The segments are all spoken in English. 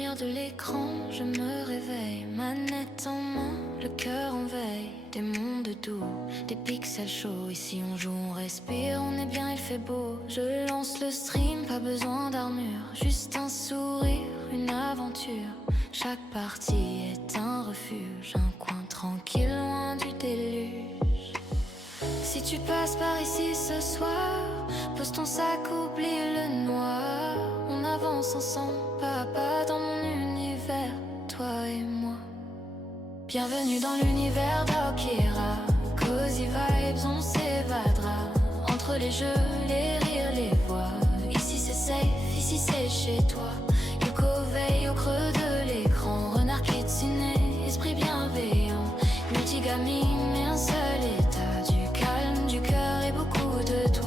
lumière de l'écran, je me réveille, manette en main, le cœur en veille. Des mondes doux, des pixels chauds. Ici on joue, on respire, on est bien, il fait beau. Je lance le stream, pas besoin d'armure, juste un sourire, une aventure. Chaque partie est un refuge, un coin tranquille, loin du déluge. Si tu passes par ici ce soir, pose ton sac, oublie le noir. On avance ensemble, pas à pas dans mon univers, toi et moi. Bienvenue dans l'univers d'AoKira. Cozy vibes, on s'évadera. Entre les jeux, les rires, les voix. Ici c'est safe, ici c'est chez toi. Yoko veille au creux de l'écran. Renard kitsune, esprit bienveillant. Multigamine et un seul état. Du calme, du cœur et beaucoup de toi.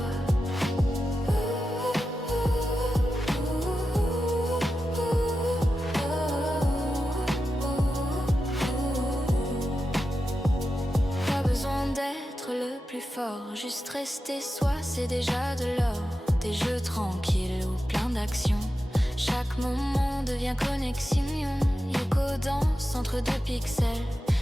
Le plus fort, juste rester soi, c'est déjà de l'or. Des jeux tranquilles ou plein d'action. Chaque moment devient connexion. Yoko danse entre deux pixels.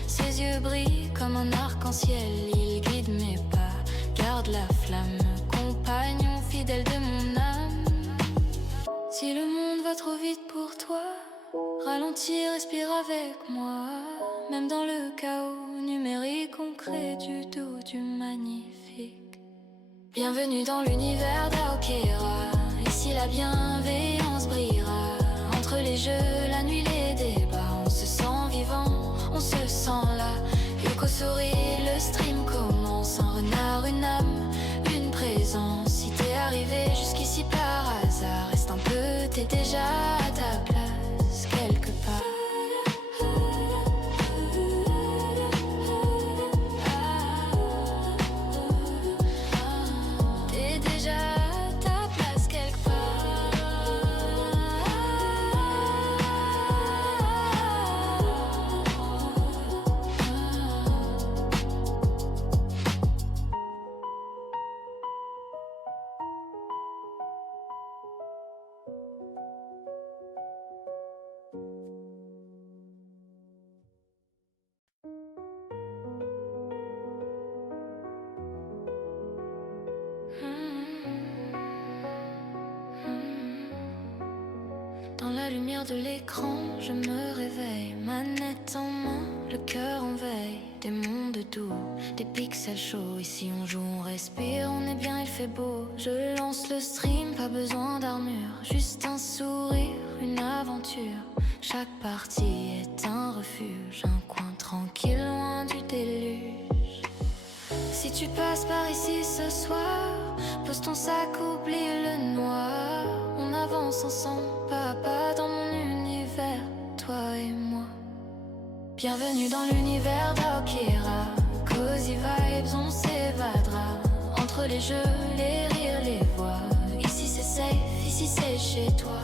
Ses yeux brillent comme un arc-en-ciel. Il guide mes pas, garde la flamme. Compagnon fidèle de mon âme. Si le monde va trop vite pour toi, ralentis, respire avec moi. Même dans le chaos numérique, on crée du doux, du magnifique. Bienvenue dans l'univers d'AoKira. Ici la bienveillance brillera. Entre les jeux, la nuit, les débats. On se sent vivant, on se sent là. Yoko sourit, le stream commence. Un renard, une âme, une présence. Si t'es arrivé jusqu'ici par hasard, reste un peu, t'es déjà à ta place quelque part. Dans la lumière de l'écran, je me réveille, manette en main, le cœur en veille. Des mondes doux, des pixels chauds. Ici on joue, on respire, on est bien, il fait beau. Je lance le stream, pas besoin d'armure, juste un sourire, une aventure. Chaque partie est un refuge, un coin tranquille, loin du déluge. Si tu passes par ici ce soir, pose ton sac, oublie le noir. On avance ensemble, pas à pas dans mon univers, toi et moi. Bienvenue dans l'univers d'AoKira. Cozy vibes, on s'évadera. Entre les jeux, les rires, les voix. Ici c'est safe, ici c'est chez toi.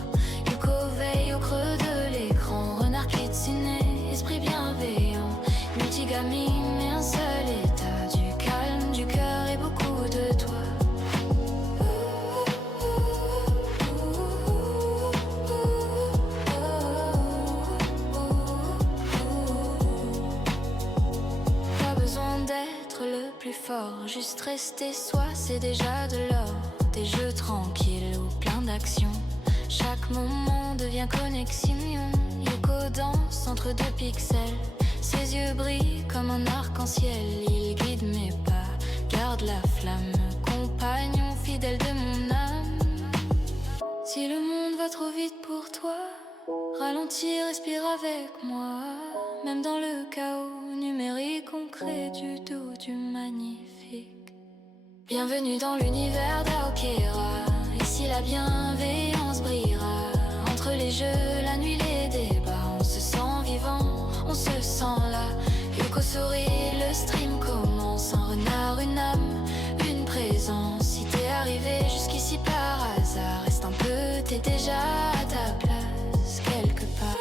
Yoko veille au creux de l'écran. Renard kitsune, esprit bienveillant. Multigamine et un seul état. Du calme, du cœur et beaucoup de toi. Le plus fort, juste rester soi, c'est déjà de l'or. Des jeux tranquilles ou plein d'action. Chaque moment devient connexion. Yoko danse entre deux pixels. Ses yeux brillent comme un arc-en-ciel. Il guide mes pas, garde la flamme. Compagnon fidèle de mon âme. Si le monde va trop vite pour toi, ralentis, respire avec moi. Même dans le chaos numérique, on crée du doux, du magnifique. Bienvenue dans l'univers d'AoKira. Ici la bienveillance brillera. Entre les jeux, la nuit, les débats. On se sent vivant, on se sent là. Yoko sourit, le stream commence. Un renard, une âme, une présence. Si t'es arrivé jusqu'ici par hasard, reste un peu, t'es déjà à ta place quelque part.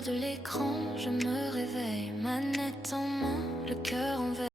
lumière de l'écran, je me réveille, manette en main, le cœur en veille.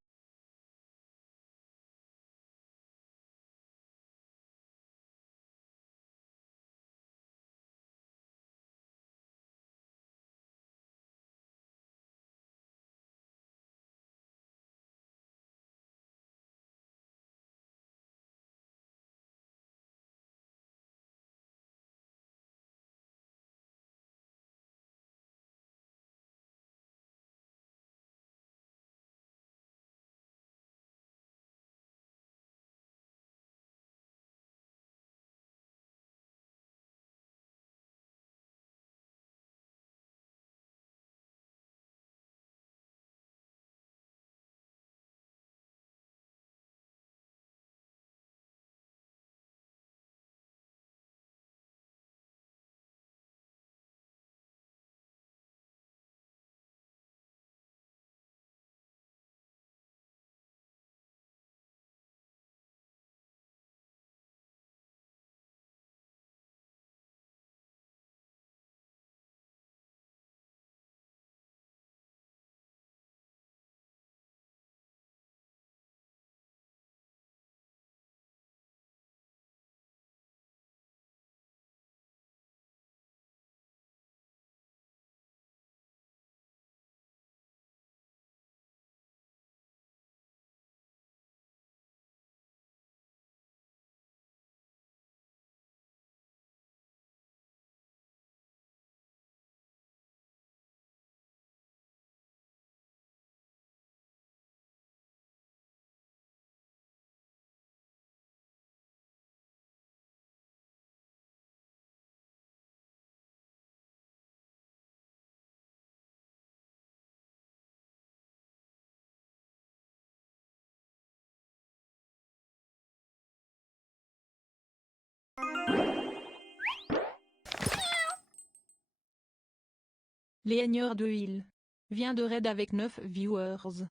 Les haigneurs de Hill. Vient de raid avec 9 viewers.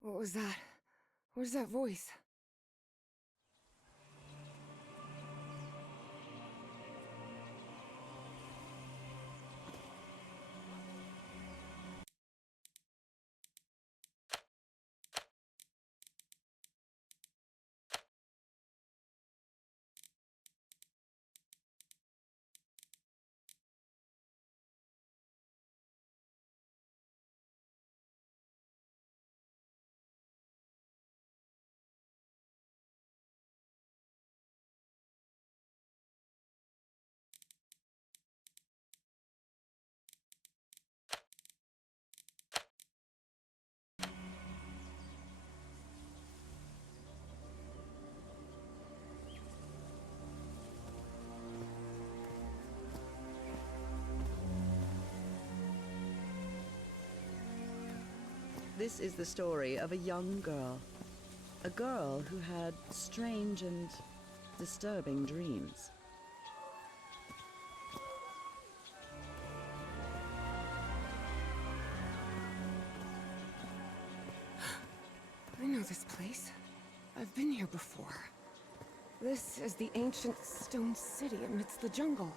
What was that? Where's that voice? This is the story of a young girl. A girl who had strange and disturbing dreams. I know this place. I've been here before. This is the ancient stone city amidst the jungle.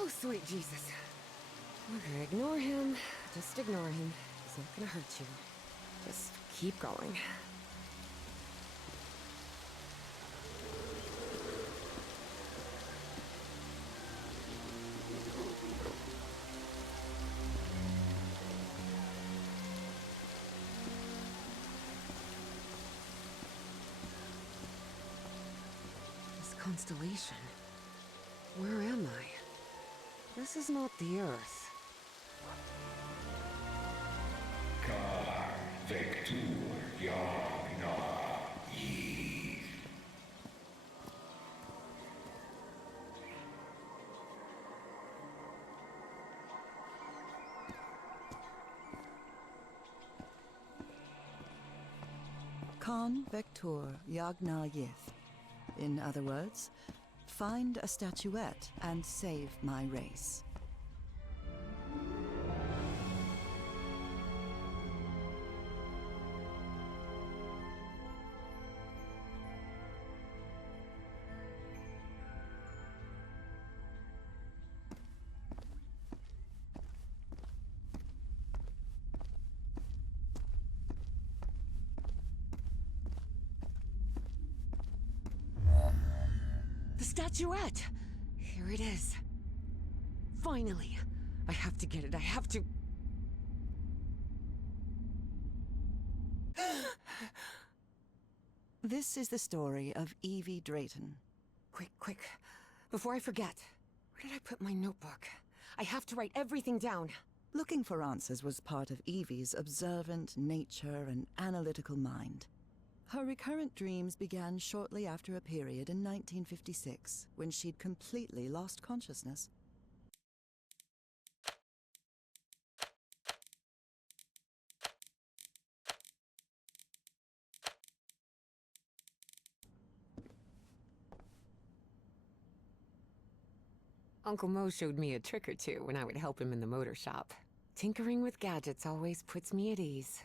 Oh, sweet Jesus. Okay, ignore him. Just ignore him. He's not gonna hurt you. Just keep going. This constellation. Where am I? This is not the Earth. Khan Vector Yagna Yith. In other words, find a statuette and save my race. The statuette! Here it is. Finally! I have to get it, I have to... This is the story of Evie Drayton. Quick, quick. Before I forget. Where did I put my notebook? I have to write everything down. Looking for answers was part of Evie's observant nature and analytical mind. Her recurrent dreams began shortly after a period in 1956, when she'd completely lost consciousness. Uncle Mo showed me a trick or two when I would help him in the motor shop. Tinkering with gadgets always puts me at ease.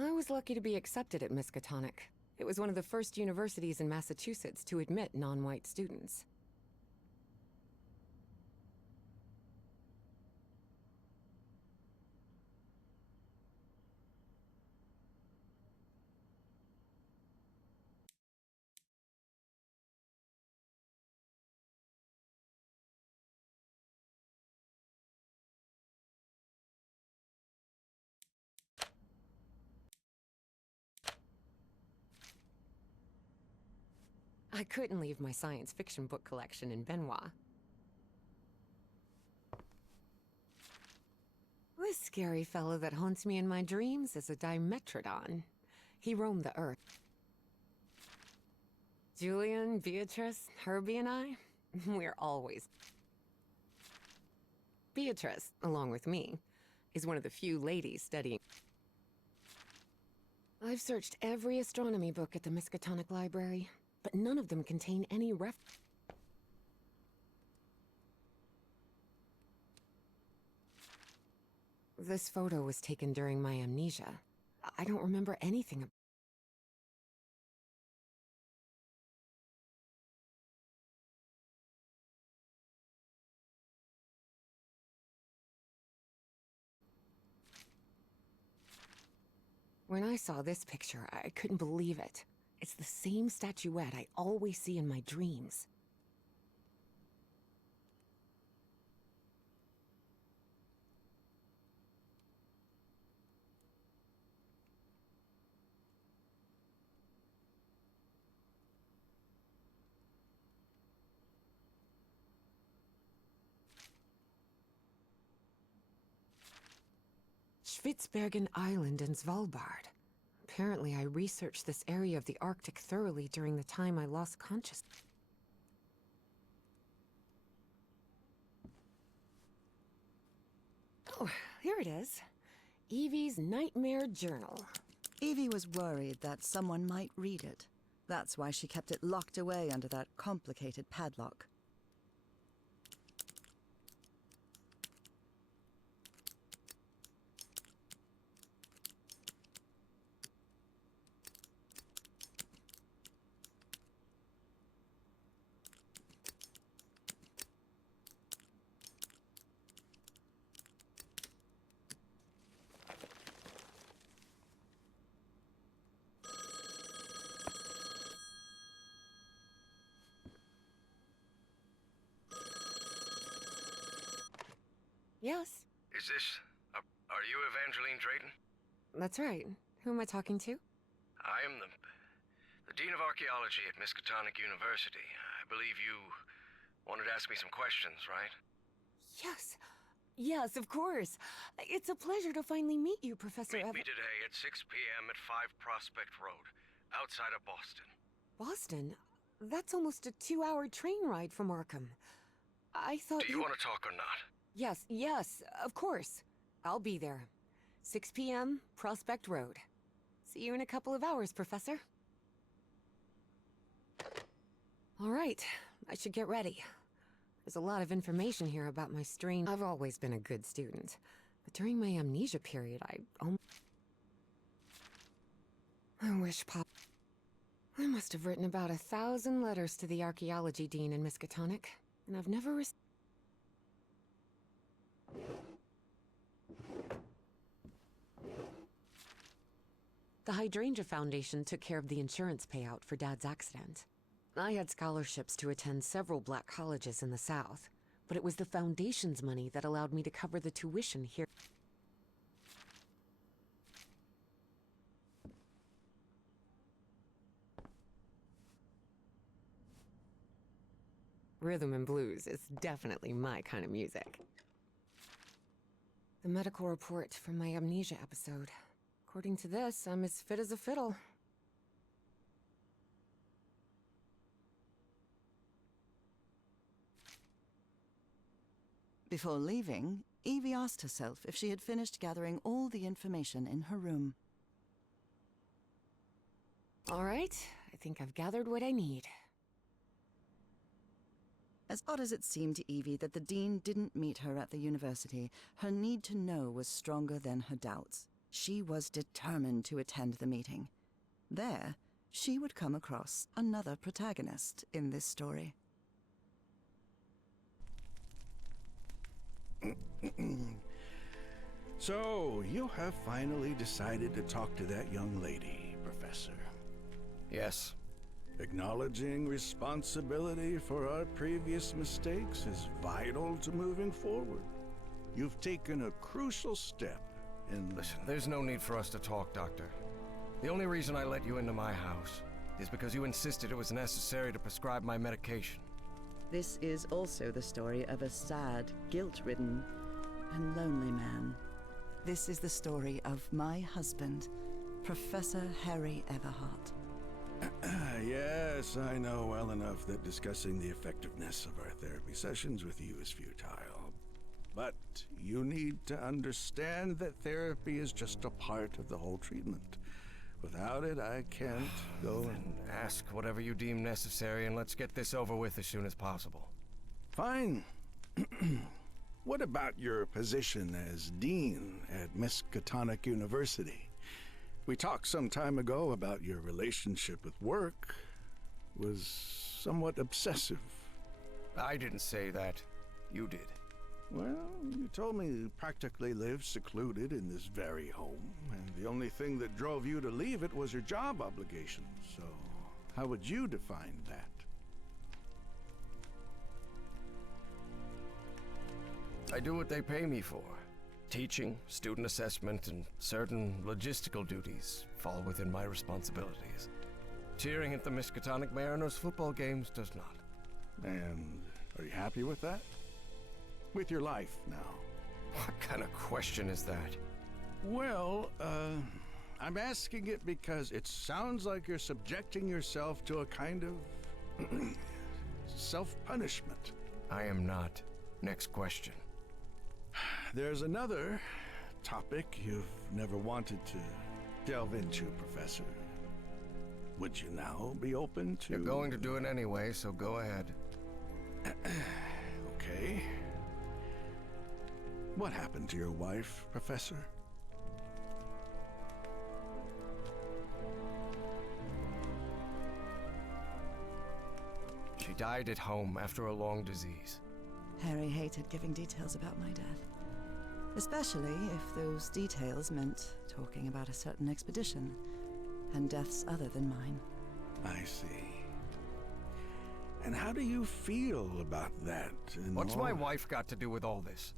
I was lucky to be accepted at Miskatonic. It was one of the first universities in Massachusetts to admit non-white students. I couldn't leave my science fiction book collection in Benoit. This scary fellow that haunts me in my dreams is a Dimetrodon. He roamed the Earth. Julian, Beatrice, Herbie, and I, we're always... Beatrice, along with me, is one of the few ladies studying. I've searched every astronomy book at the Miskatonic Library, but none of them contain any This photo was taken during my amnesia. I don't remember anything about. When I saw this picture, I couldn't believe it. It's the same statuette I always see in my dreams. Spitsbergen Island and Svalbard. Apparently, I researched this area of the Arctic thoroughly during the time I lost consciousness. Oh, here it is. Evie's Nightmare Journal. Evie was worried that someone might read it. That's why she kept it locked away under that complicated padlock. Yes, Is this... are you Evangeline Drayton? that's right. Who am I talking to? I am the Dean of Archaeology at Miskatonic University. I believe you wanted to ask me some questions, right? Yes. Yes, of course. It's a pleasure to finally meet you, Professor Meet me today at 6 p.m. at 5 Prospect Road, outside of Boston. Boston? That's almost a 2-hour train ride from Arkham. I thought Do you want to talk or not? Yes, yes, of course. I'll be there. 6 p.m., Prospect Road. See you in a couple of hours, Professor. All right, I should get ready. There's a lot of information here about my strange... I've always been a good student, but during my amnesia period, I wish I must have written about 1,000 letters to the archaeology dean in Miskatonic, and I've never received... The Hydrangea Foundation took care of the insurance payout for Dad's accident. I had scholarships to attend several black colleges in the South, but it was the Foundation's money that allowed me to cover the tuition here. Rhythm and blues is definitely my kind of music. The medical report from my amnesia episode. According to this, I'm as fit as a fiddle. Before leaving, Evie asked herself if she had finished gathering all the information in her room. All right, I think I've gathered what I need. As odd as it seemed to Evie that the dean didn't meet her at the university, her need to know was stronger than her doubts. She was determined to attend the meeting. There, she would come across another protagonist in this story. So, you have finally decided to talk to that young lady, Professor. Yes. Acknowledging responsibility for our previous mistakes is vital to moving forward. You've taken a crucial step in... Listen, there's no need for us to talk, Doctor. The only reason I let you into my house is because you insisted it was necessary to prescribe my medication. This is also the story of a sad, guilt-ridden, and lonely man. This is the story of my husband, Professor Harry Everhart. Yes, I know well enough that discussing the effectiveness of our therapy sessions with you is futile. But you need to understand that therapy is just a part of the whole treatment. Without it, I can't go and... Ask whatever you deem necessary, and let's get this over with as soon as possible. Fine. What about your position as dean at Miskatonic University? We talked some time ago about your relationship with work was somewhat obsessive. I didn't say that. You did. Well, you told me you practically lived secluded in this very home, and the only thing that drove you to leave it was your job obligations. So, how would you define that? I do what they pay me for. Teaching, student assessment, and certain logistical duties fall within my responsibilities. Cheering at the Miskatonic Mariners football games does not. And are you happy with that? With your life now? What kind of question is that? Well, I'm asking it because it sounds like you're subjecting yourself to a kind of self-punishment. I am not. Next question. There's another topic you've never wanted to delve into, Professor. Would you now be open to... You're going to do it anyway, so go ahead. Okay. What happened to your wife, Professor? She died at home after a long disease. Harry hated giving details about my death. Especially if those details meant talking about a certain expedition, and deaths other than mine. I see. And how do you feel about that? What's my wife got to do with all this?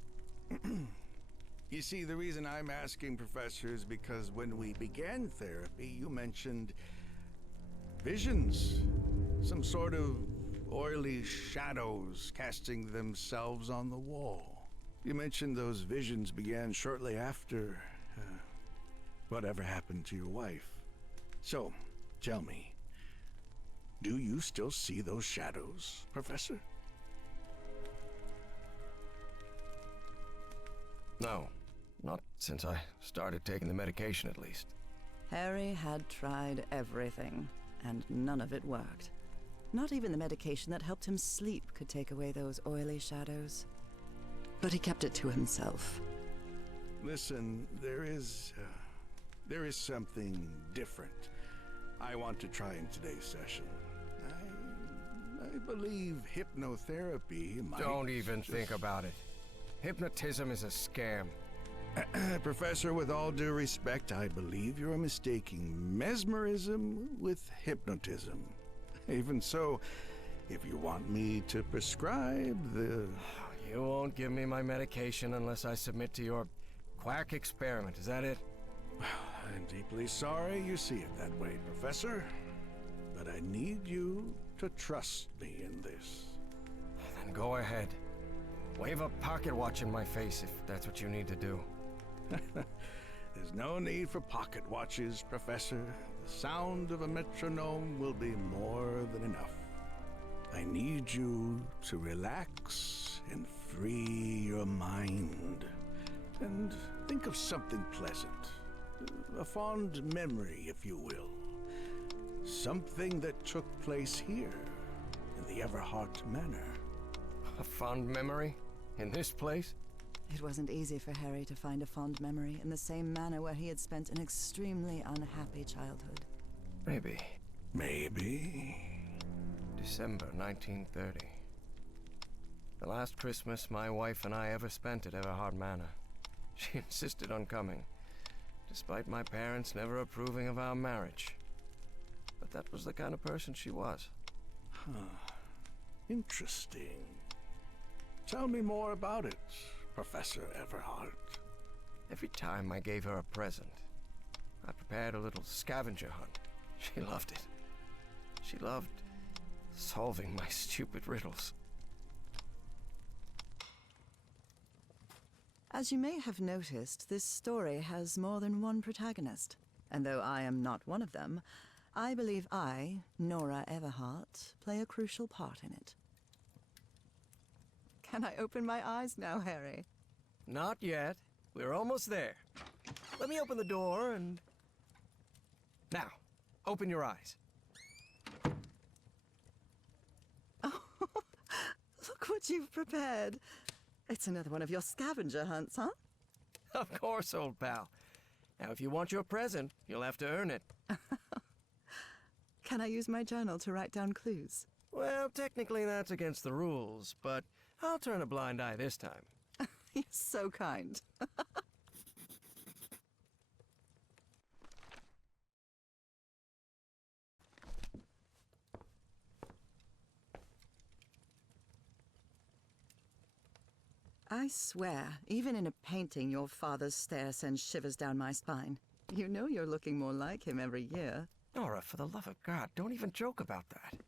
You see, the reason I'm asking, Professor, is because when we began therapy, you mentioned visions. Some sort of oily shadows casting themselves on the wall. You mentioned those visions began shortly after whatever happened to your wife. So, tell me, do you still see those shadows, Professor? No, not since I started taking the medication, at least. Harry had tried everything, and none of it worked. Not even the medication that helped him sleep could take away those oily shadows. But he kept it to himself. Listen, there is something different I want to try in today's session. I believe hypnotherapy might... Don't even think about it. Hypnotism is a scam. Professor, with all due respect, I believe you're mistaking mesmerism with hypnotism. Even so, if you want me to prescribe the... You won't give me my medication unless I submit to your quack experiment, is that it? I'm deeply sorry you see it that way, Professor. But I need you to trust me in this. Then go ahead. Wave a pocket watch in my face if that's what you need to do. There's no need for pocket watches, Professor. The sound of a metronome will be more than enough. I need you to relax and free your mind. And think of something pleasant. A fond memory, if you will. Something that took place here, in the Everhart Manor. A fond memory? In this place? It wasn't easy for Harry to find a fond memory in the same manor where he had spent an extremely unhappy childhood. Maybe. Maybe. December 1930. The last Christmas my wife and I ever spent at Everhart Manor. She insisted on coming, despite my parents never approving of our marriage. But that was the kind of person she was. Interesting. Tell me more about it, Professor Everhart. Every time I gave her a present, I prepared a little scavenger hunt. She loved it. She loved solving my stupid riddles. As you may have noticed, this story has more than one protagonist. And though I am not one of them, I believe I, Nora Everhart, play a crucial part in it. Can I open my eyes now, Harry? Not yet. We're almost there. Let me open the door and... Now, open your eyes. Oh, look what you've prepared. It's another one of your scavenger hunts, huh? Of course, old pal. Now, if you want your present, you'll have to earn it. Can I use my journal to write down clues? Well, technically that's against the rules, but I'll turn a blind eye this time. You're so kind. I swear, even in a painting, your father's stare sends shivers down my spine. You know you're looking more like him every year. Nora, for the love of God, don't even joke about that.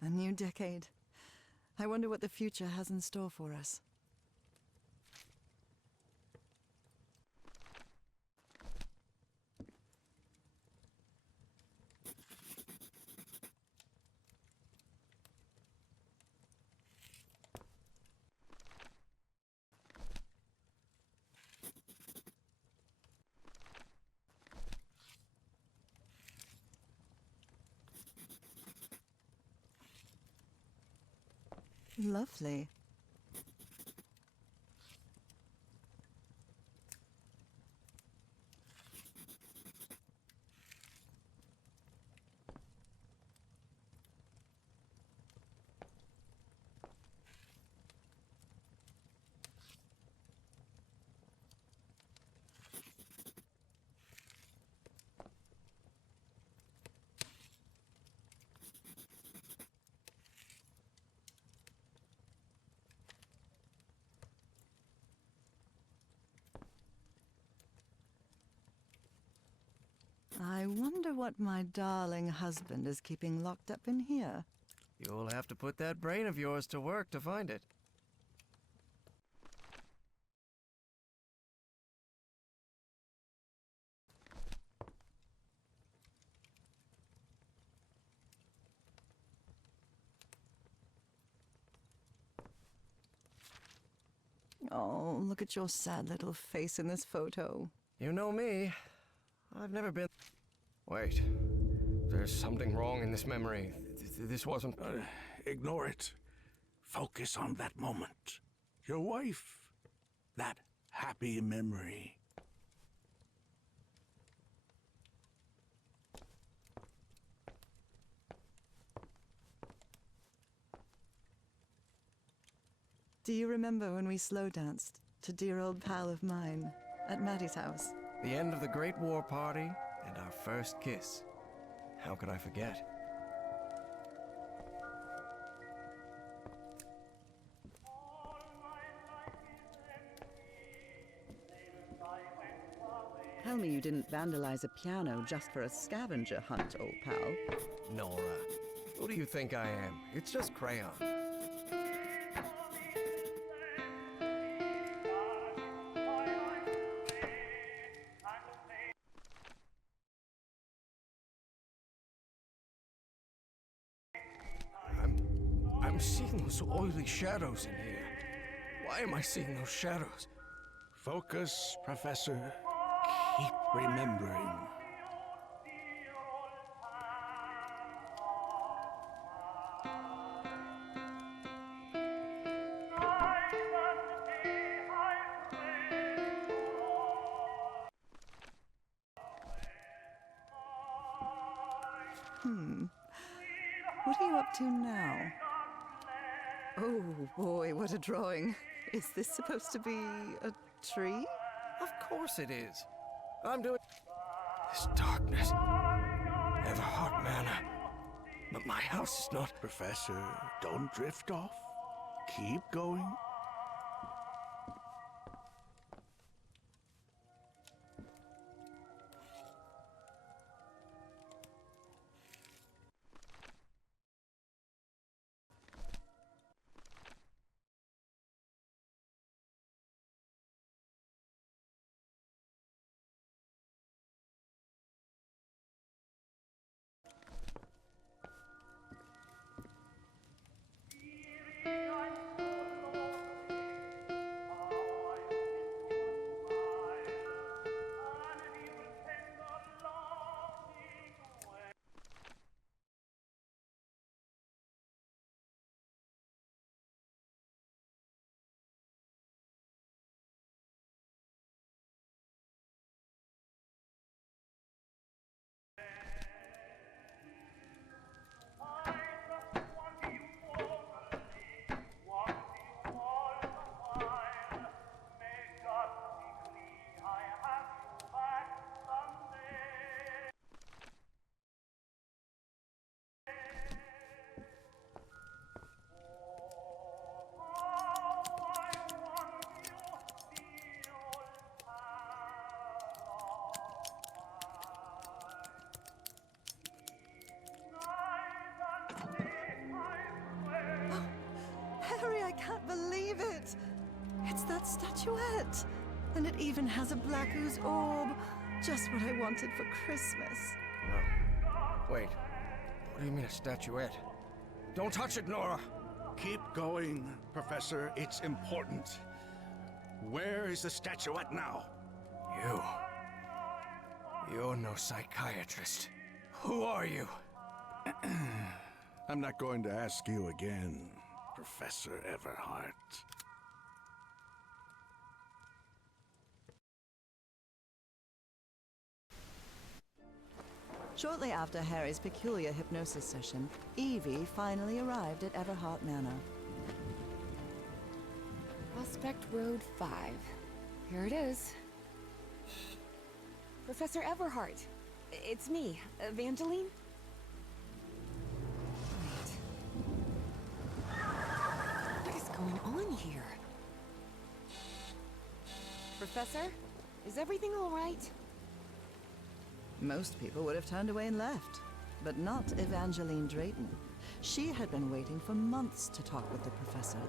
A new decade. I wonder what the future has in store for us. Lovely. I wonder what my darling husband is keeping locked up in here. You'll have to put that brain of yours to work to find it. Oh, look at your sad little face in this photo. You know me. I've never been... Wait. There's something wrong in this memory. This wasn't... Ignore it. Focus on that moment. Your wife. That happy memory. Do you remember when we slow danced to dear old pal of mine at Maddie's house? The end of the Great War Party and our first kiss. How could I forget? Tell me you didn't vandalize a piano just for a scavenger hunt, old pal. Nora, who do you think I am? It's just crayon. I'm seeing those oily shadows in here. Why am I seeing those shadows? Focus, Professor. Keep remembering. What are you up to now? Oh boy, what a drawing. Is this supposed to be a tree? Of course it is. I'm doing... This darkness. Everhart Manor. But my house is not... Professor, don't drift off. Keep going. that statuette! And it even has a black ooze orb. Just what I wanted for Christmas. No. Wait. What do you mean a statuette? Don't touch it, Nora! Keep going, Professor. It's important. Where is the statuette now? You're no psychiatrist. Who are you? I'm not going to ask you again, Professor Everhart. Shortly after Harry's peculiar hypnosis session, Evie finally arrived at Everhart Manor. Prospect Road 5. Here it is. Professor Everhart. It's me, Evangeline. Wait. What is going on here? Professor? Is everything all right? Most people would have turned away and left, but not Evangeline Drayton. She had been waiting for months to talk with the professor.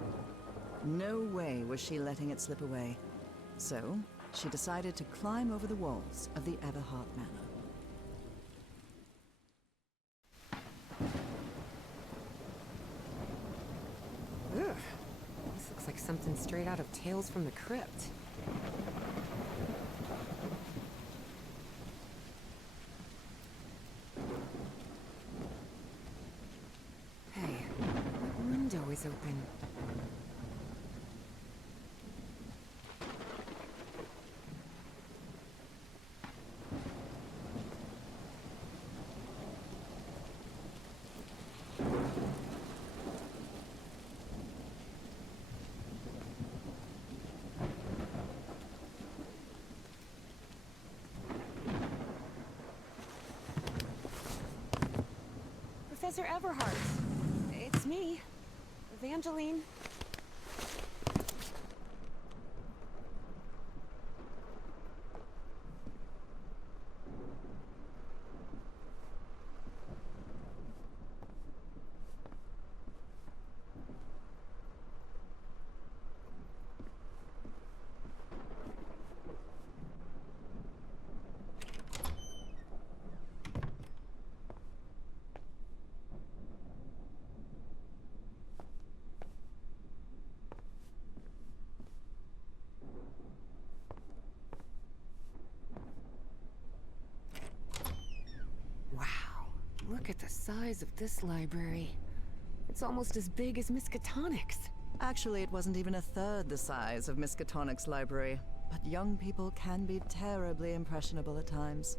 No way was she letting it slip away. So, she decided to climb over the walls of the Everhart Manor. Ugh. This looks like something straight out of Tales from the Crypt. Hey, that window is open. Professor Everhart. It's me, Evangeline. Look at the size of this library. It's almost as big as Miskatonic's. Actually, it wasn't even a third the size of Miskatonic's library, but young people can be terribly impressionable at times.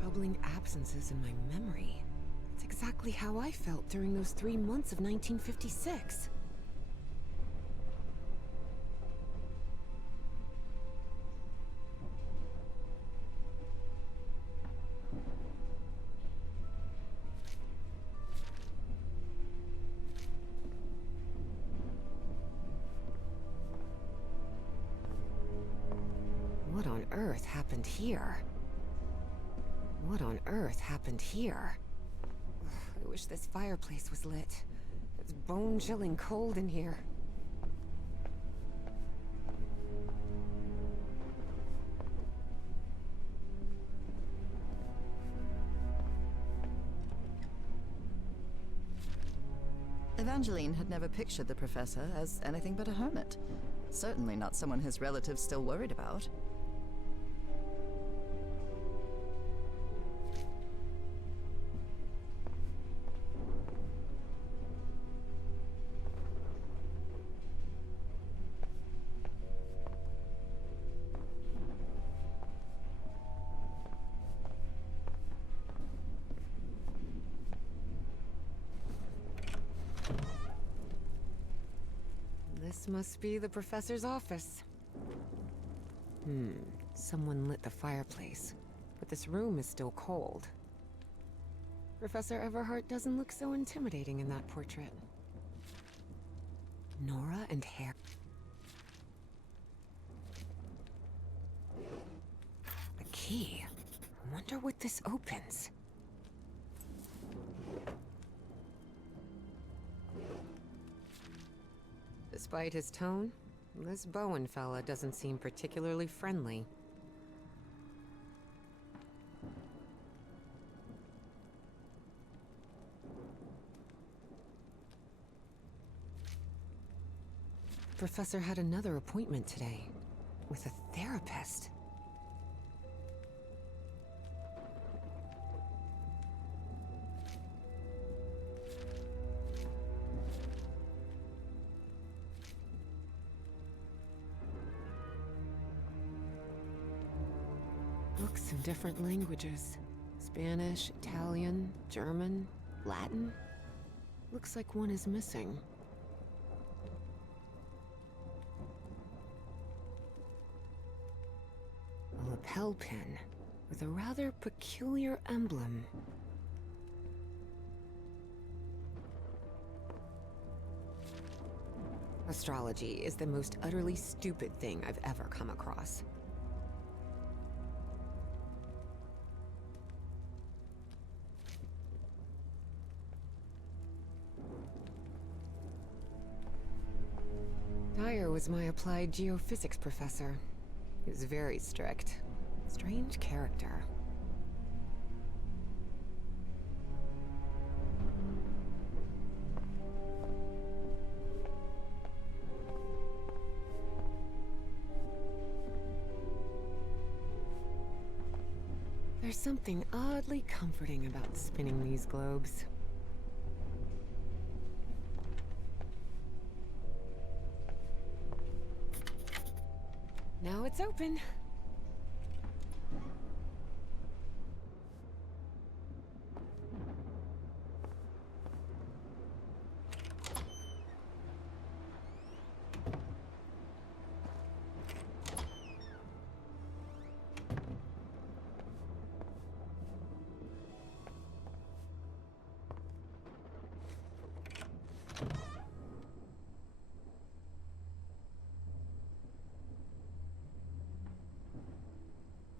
Troubling absences in my memory. It's exactly how I felt during those 3 months of 1956. What on earth happened here? What on earth happened here? Ugh, I wish this fireplace was lit. It's bone-chilling cold in here. Evangeline had never pictured the professor as anything but a hermit. Certainly not someone his relatives still worried about. This must be the professor's office. Someone lit the fireplace, but this room is still cold. Professor Everhart doesn't look so intimidating in that portrait. Nora and Harry. The key. I wonder what this opens. Despite his tone, this Bowen fella doesn't seem particularly friendly. Professor had another appointment today, with a therapist. Books in different languages. Spanish, Italian, German, Latin. Looks like one is missing. A lapel pin with a rather peculiar emblem. Astrology is the most utterly stupid thing I've ever come across. Dyer was my applied geophysics professor. He was very strict. Strange character. There's something oddly comforting about spinning these globes. Now it's open.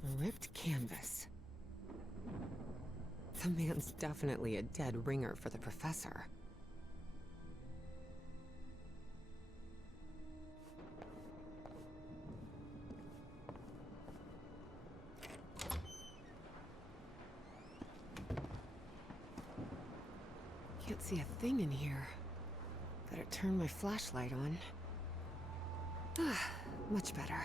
A ripped canvas. The man's definitely a dead ringer for the professor. Can't see a thing in here. Better turn my flashlight on. Ah, much better.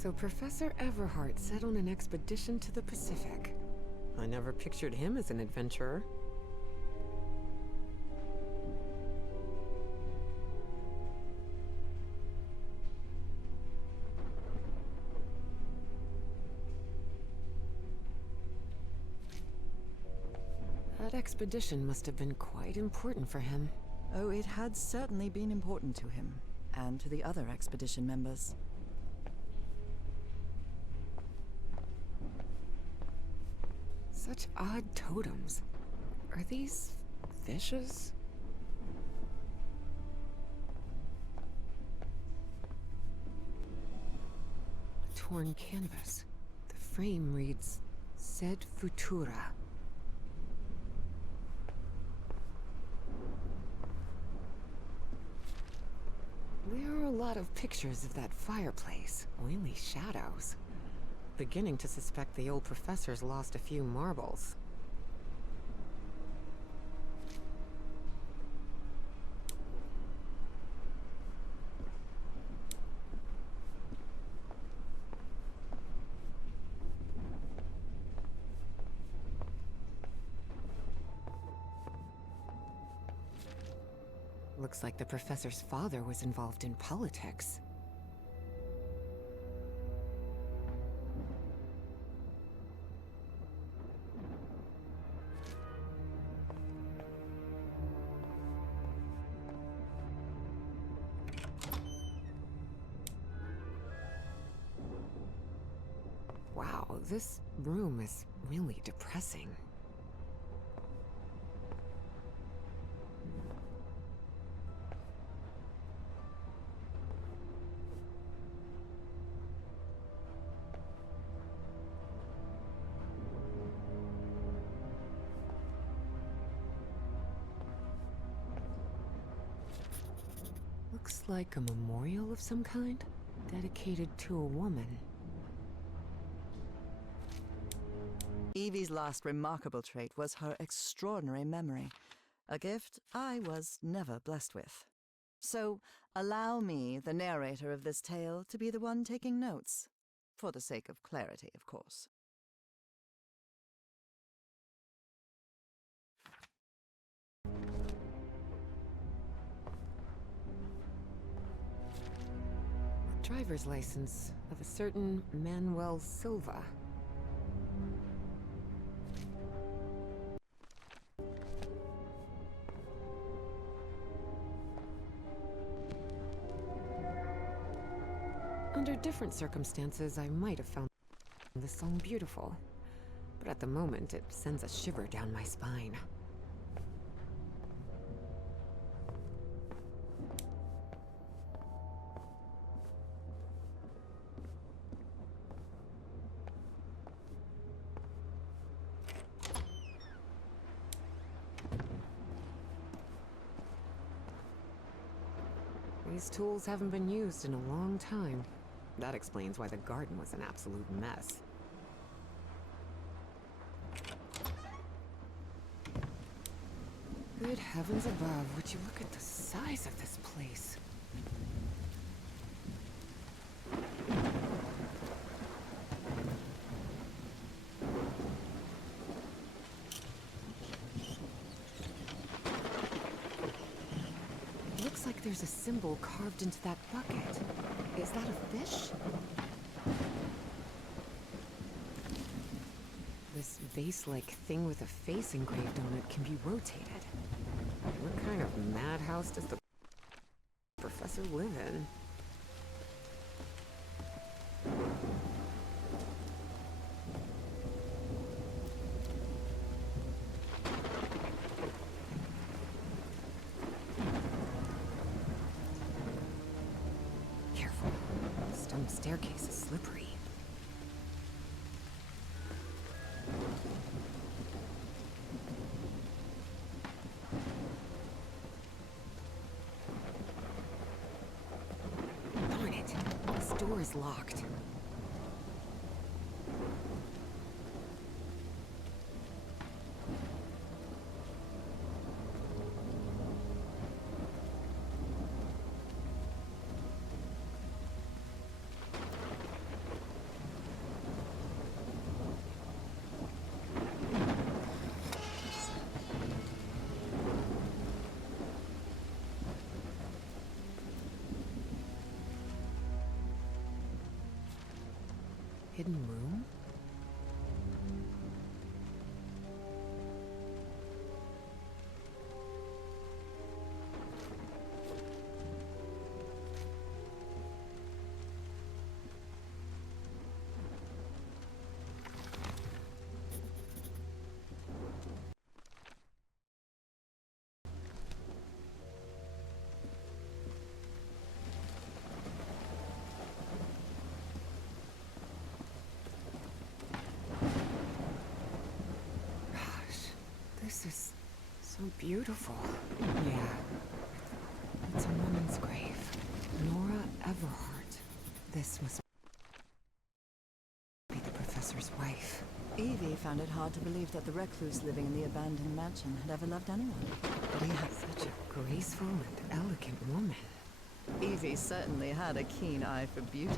So Professor Everhart set on an expedition to the Pacific. I never pictured him as an adventurer. That expedition must have been quite important for him. Oh, it had certainly been important to him, and to the other expedition members. Such odd totems. Are these fishes? A torn canvas. The frame reads, Sed Futura. There are a lot of pictures of that fireplace, only shadows. Beginning to suspect the old professor's lost a few marbles. Looks like the professor's father was involved in politics. Wow, this room is really depressing. Looks like a memorial of some kind, dedicated to a woman. Evie's last remarkable trait was her extraordinary memory, a gift I was never blessed with. So allow me, the narrator of this tale, to be the one taking notes. For the sake of clarity, of course. Driver's license of a certain Manuel Silva. Under different circumstances, I might have found this song beautiful, but at the moment, it sends a shiver down my spine. These tools haven't been used in a long time. That explains why the garden was an absolute mess. Good heavens above, would you look at the size of this place? Looks like there's a symbol carved into that bucket. Is that a fish? This vase-like thing with a face engraved on it can be rotated. What kind of madhouse does the professor live in? Careful. The stone staircase is slippery. Darn it. This door is locked. Hidden room? This is so beautiful. Yeah. It's a woman's grave. Nora Everhart. This must be the professor's wife. Evie found it hard to believe that the recluse living in the abandoned mansion had ever loved anyone. But he had Such a graceful and elegant woman. Evie certainly had a keen eye for beauty.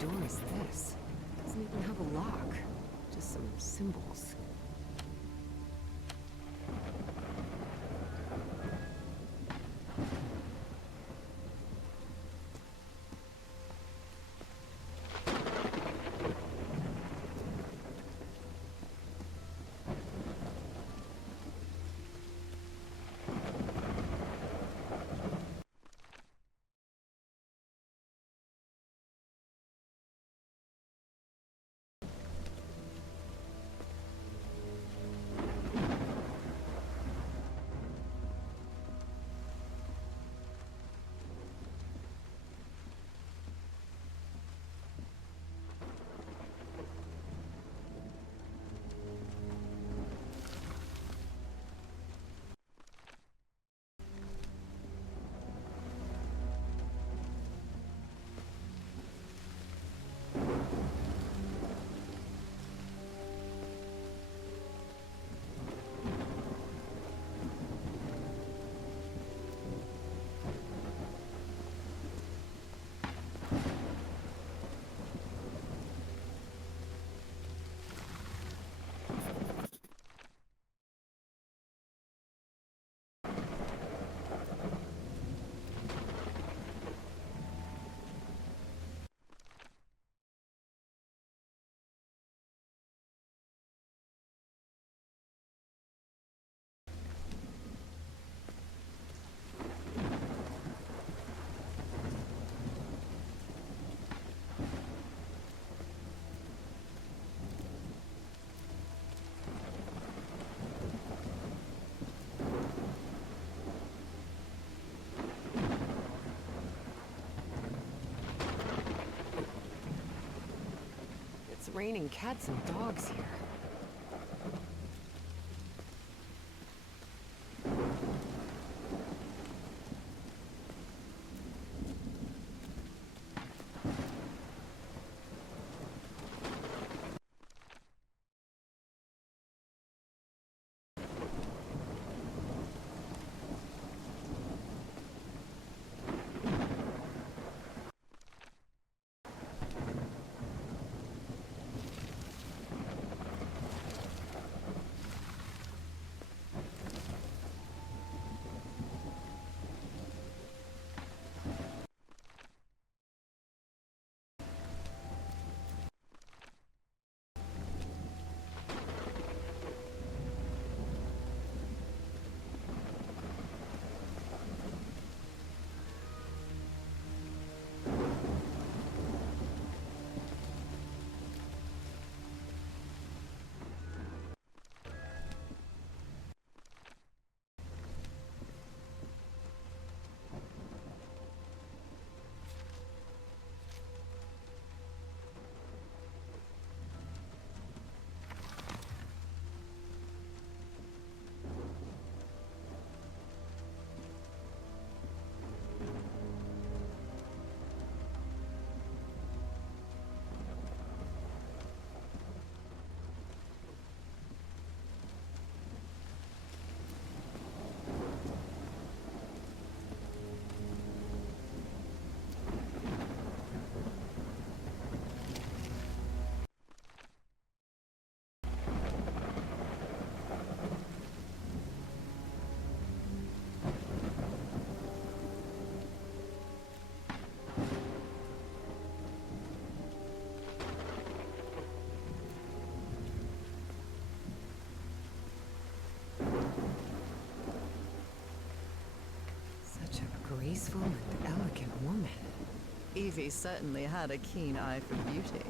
door is this? Doesn't even have a lock. Just some symbols. It's raining cats and dogs here. Graceful and elegant woman. Evie certainly had a keen eye for beauty.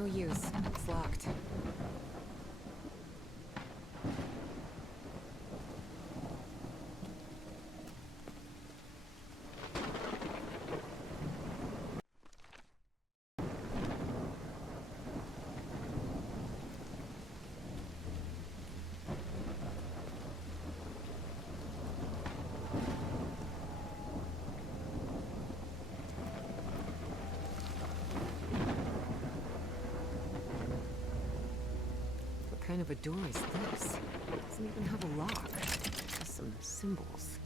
No use. It's locked. What kind of a door is this? It doesn't even have a lock. Just some symbols.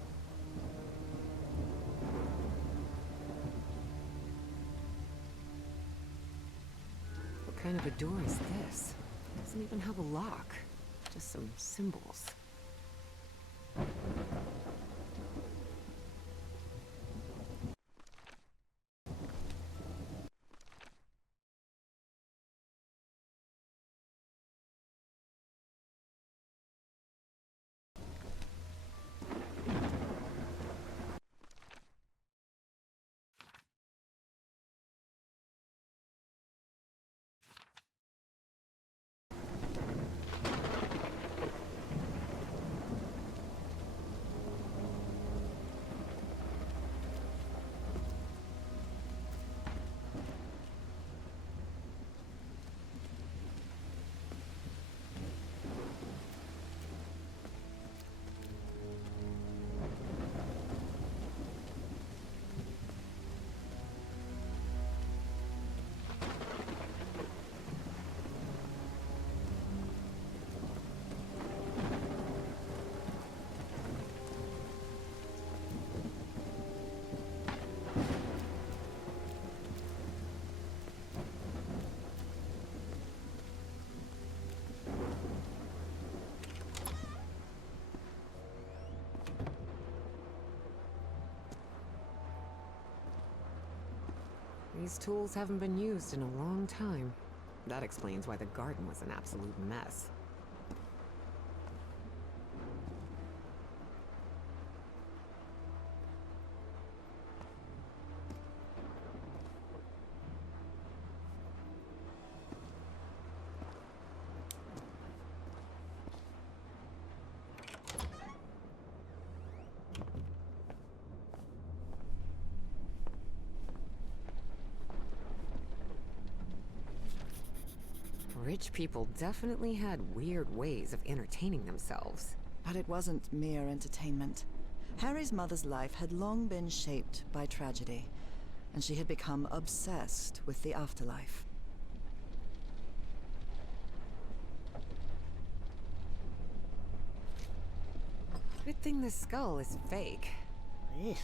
What kind of a door is this? It doesn't even have a lock. Just some symbols. These tools haven't been used in a long time. That explains why the garden was an absolute mess. Rich people definitely had weird ways of entertaining themselves. But it wasn't mere entertainment. Harry's mother's life had long been shaped by tragedy, and she had become obsessed with the afterlife. Good thing this skull is fake. Yes.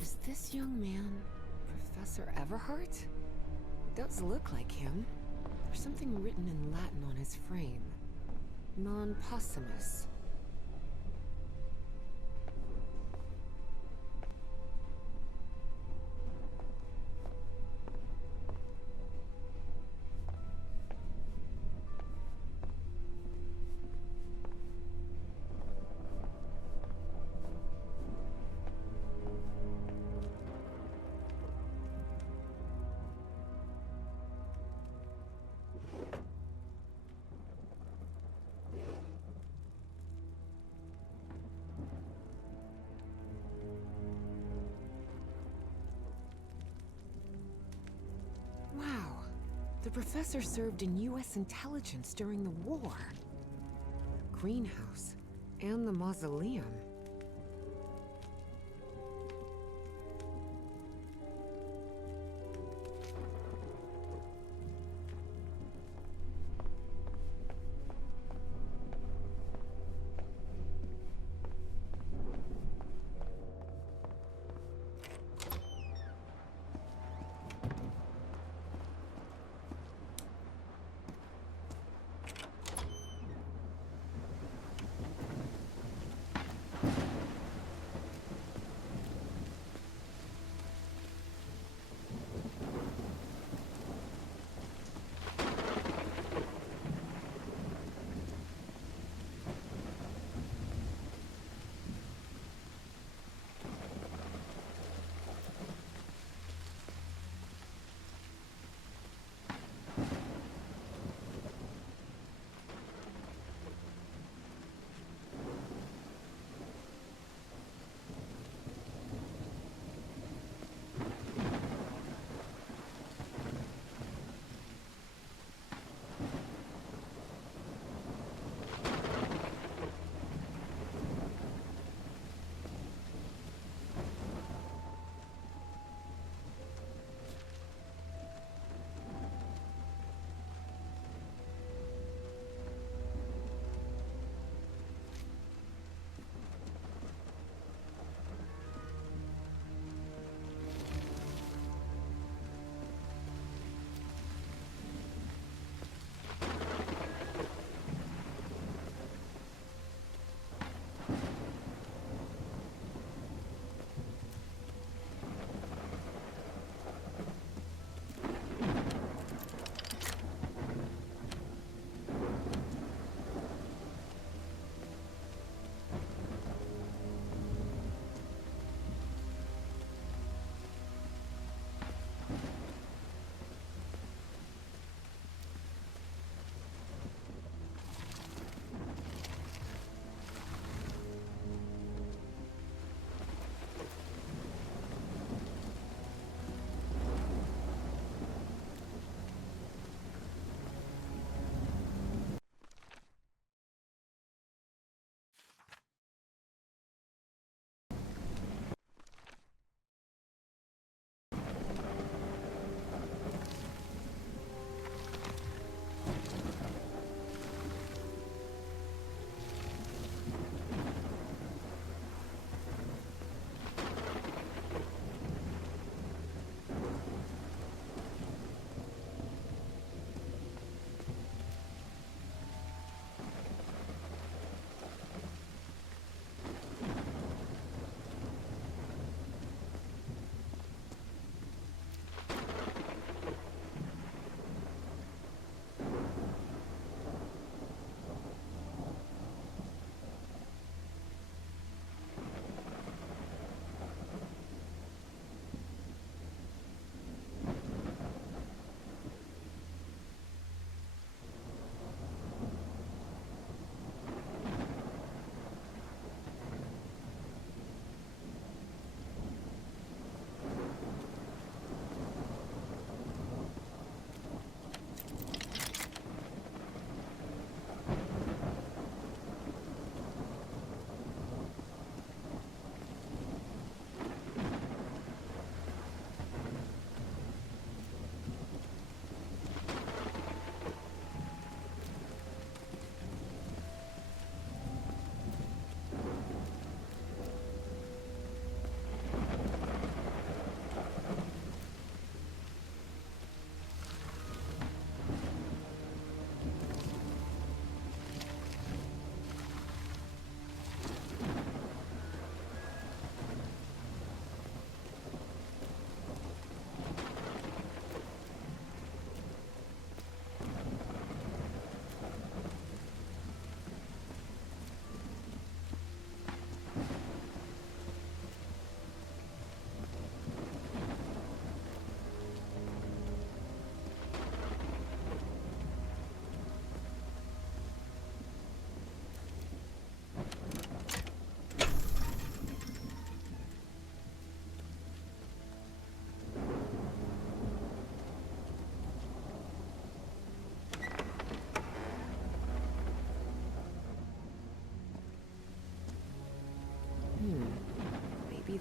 Is this young man Professor Everhart? It does look like him. There's something written in Latin on his frame. Non possumus. Wow. The professor served in U.S. intelligence during the war. The greenhouse and the mausoleum.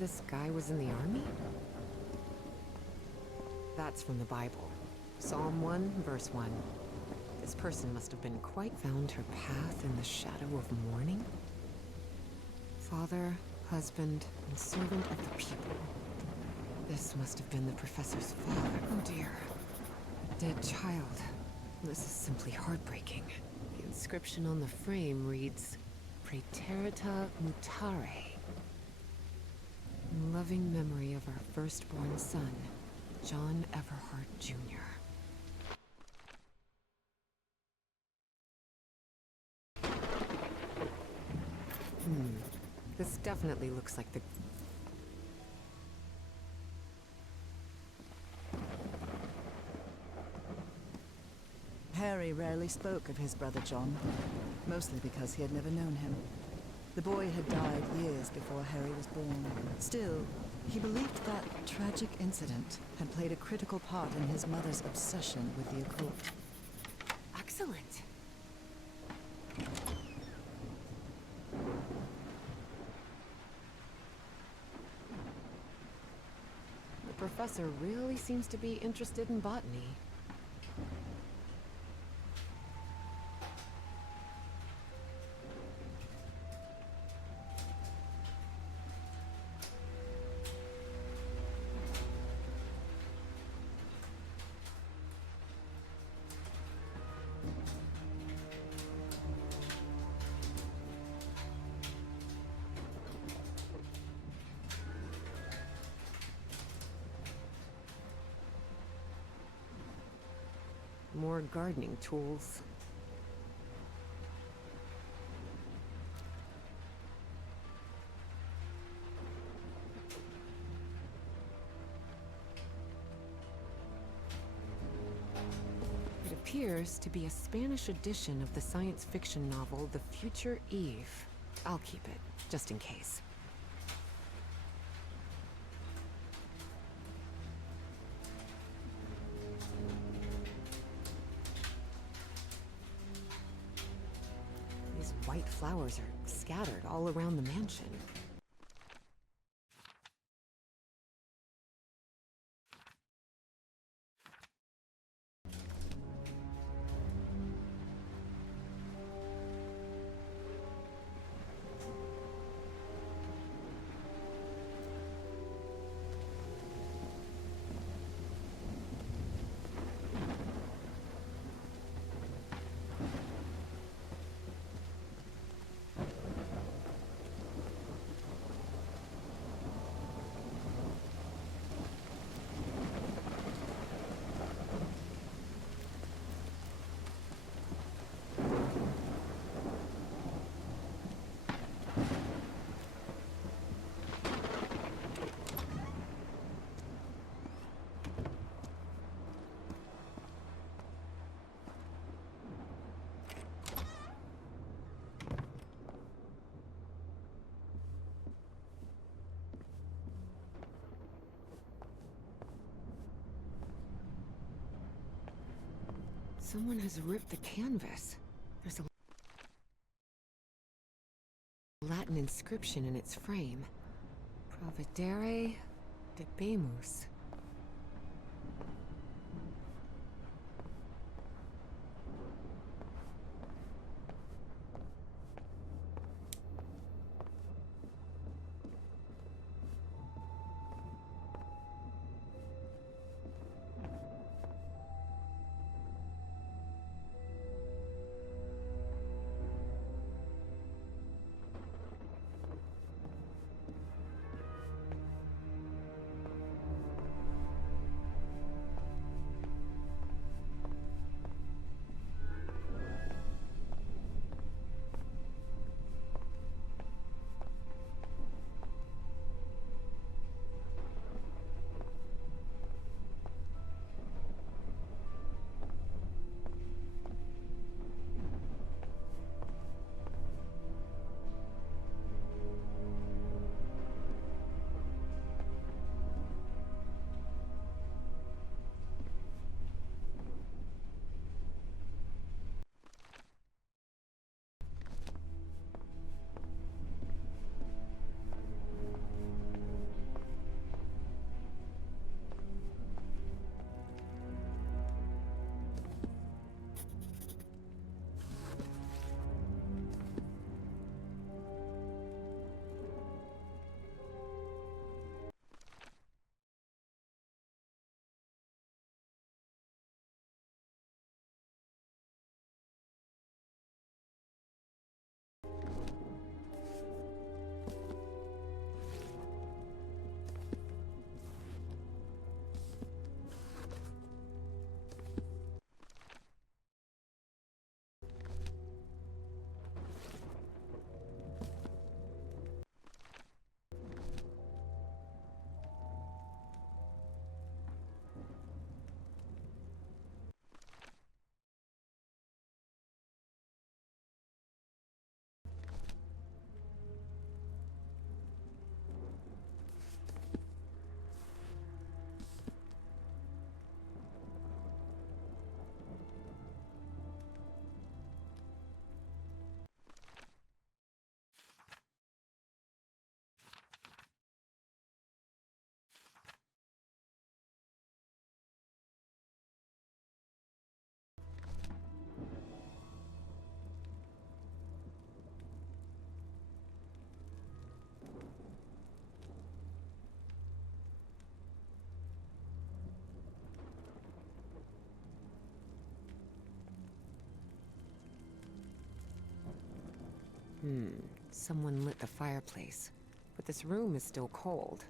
this guy was in the army? That's from the Bible. Psalm 1, verse 1. This person must have been quite found her path in the shadow of mourning. Father, husband, and servant of the people. This must have been the professor's father. Oh dear. A dead child. This is simply heartbreaking. The inscription on the frame reads, Praeterita Mutare. In loving memory of our firstborn son, John Everhart Jr. This definitely looks like the... Harry rarely spoke of his brother John, mostly because he had never known him. The boy had died years before Harry was born. Still, he believed that tragic incident had played a critical part in his mother's obsession with the occult. Excellent! The professor really seems to be interested in botany. More gardening tools. It appears to be a Spanish edition of the science fiction novel The Future Eve. I'll keep it, just in case. These white flowers are scattered all around the mansion. Someone has ripped the canvas. There's a Latin inscription in its frame. Providere debemus. Someone lit the fireplace, but this room is still cold.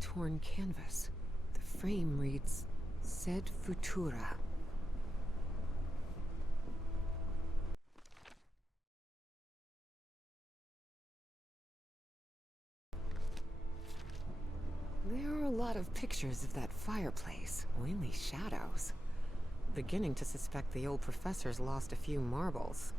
Torn canvas. The frame reads, Sed Futura. There are a lot of pictures of that fireplace, mainly shadows. Beginning to suspect the old professor's lost a few marbles.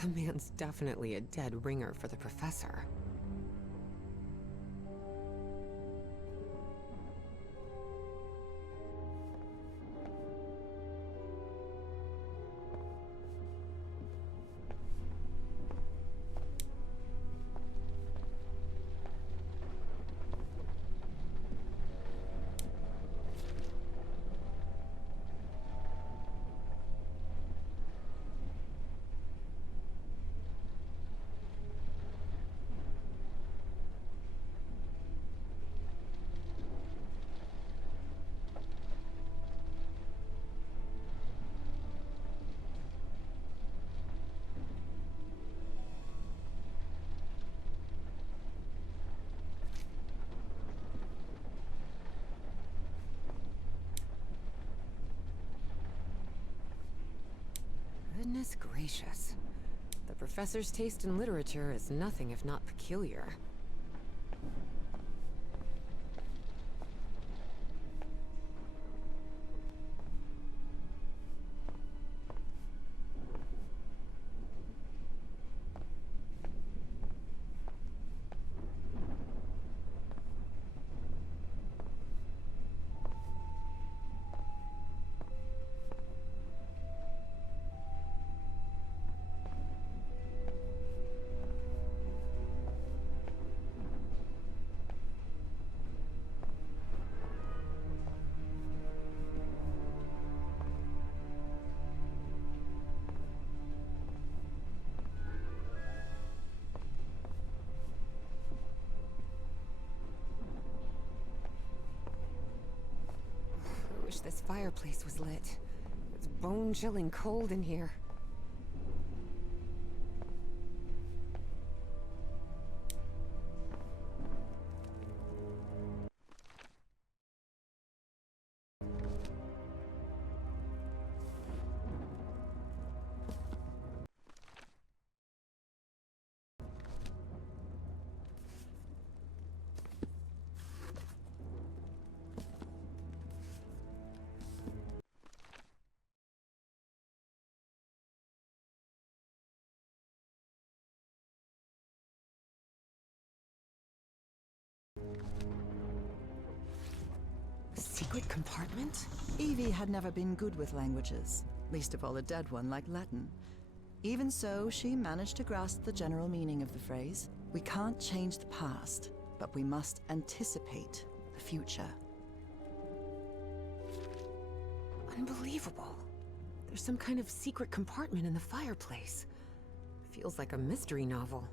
The man's definitely a dead ringer for the professor. Goodness gracious. The professor's taste in literature is nothing if not peculiar. I wish this fireplace was lit. It's bone-chilling cold in here. Secret compartment? Evie had never been good with languages, least of all a dead one like Latin. Even so, she managed to grasp the general meaning of the phrase. We can't change the past, but we must anticipate the future. Unbelievable. There's some kind of secret compartment in the fireplace. Feels like a mystery novel.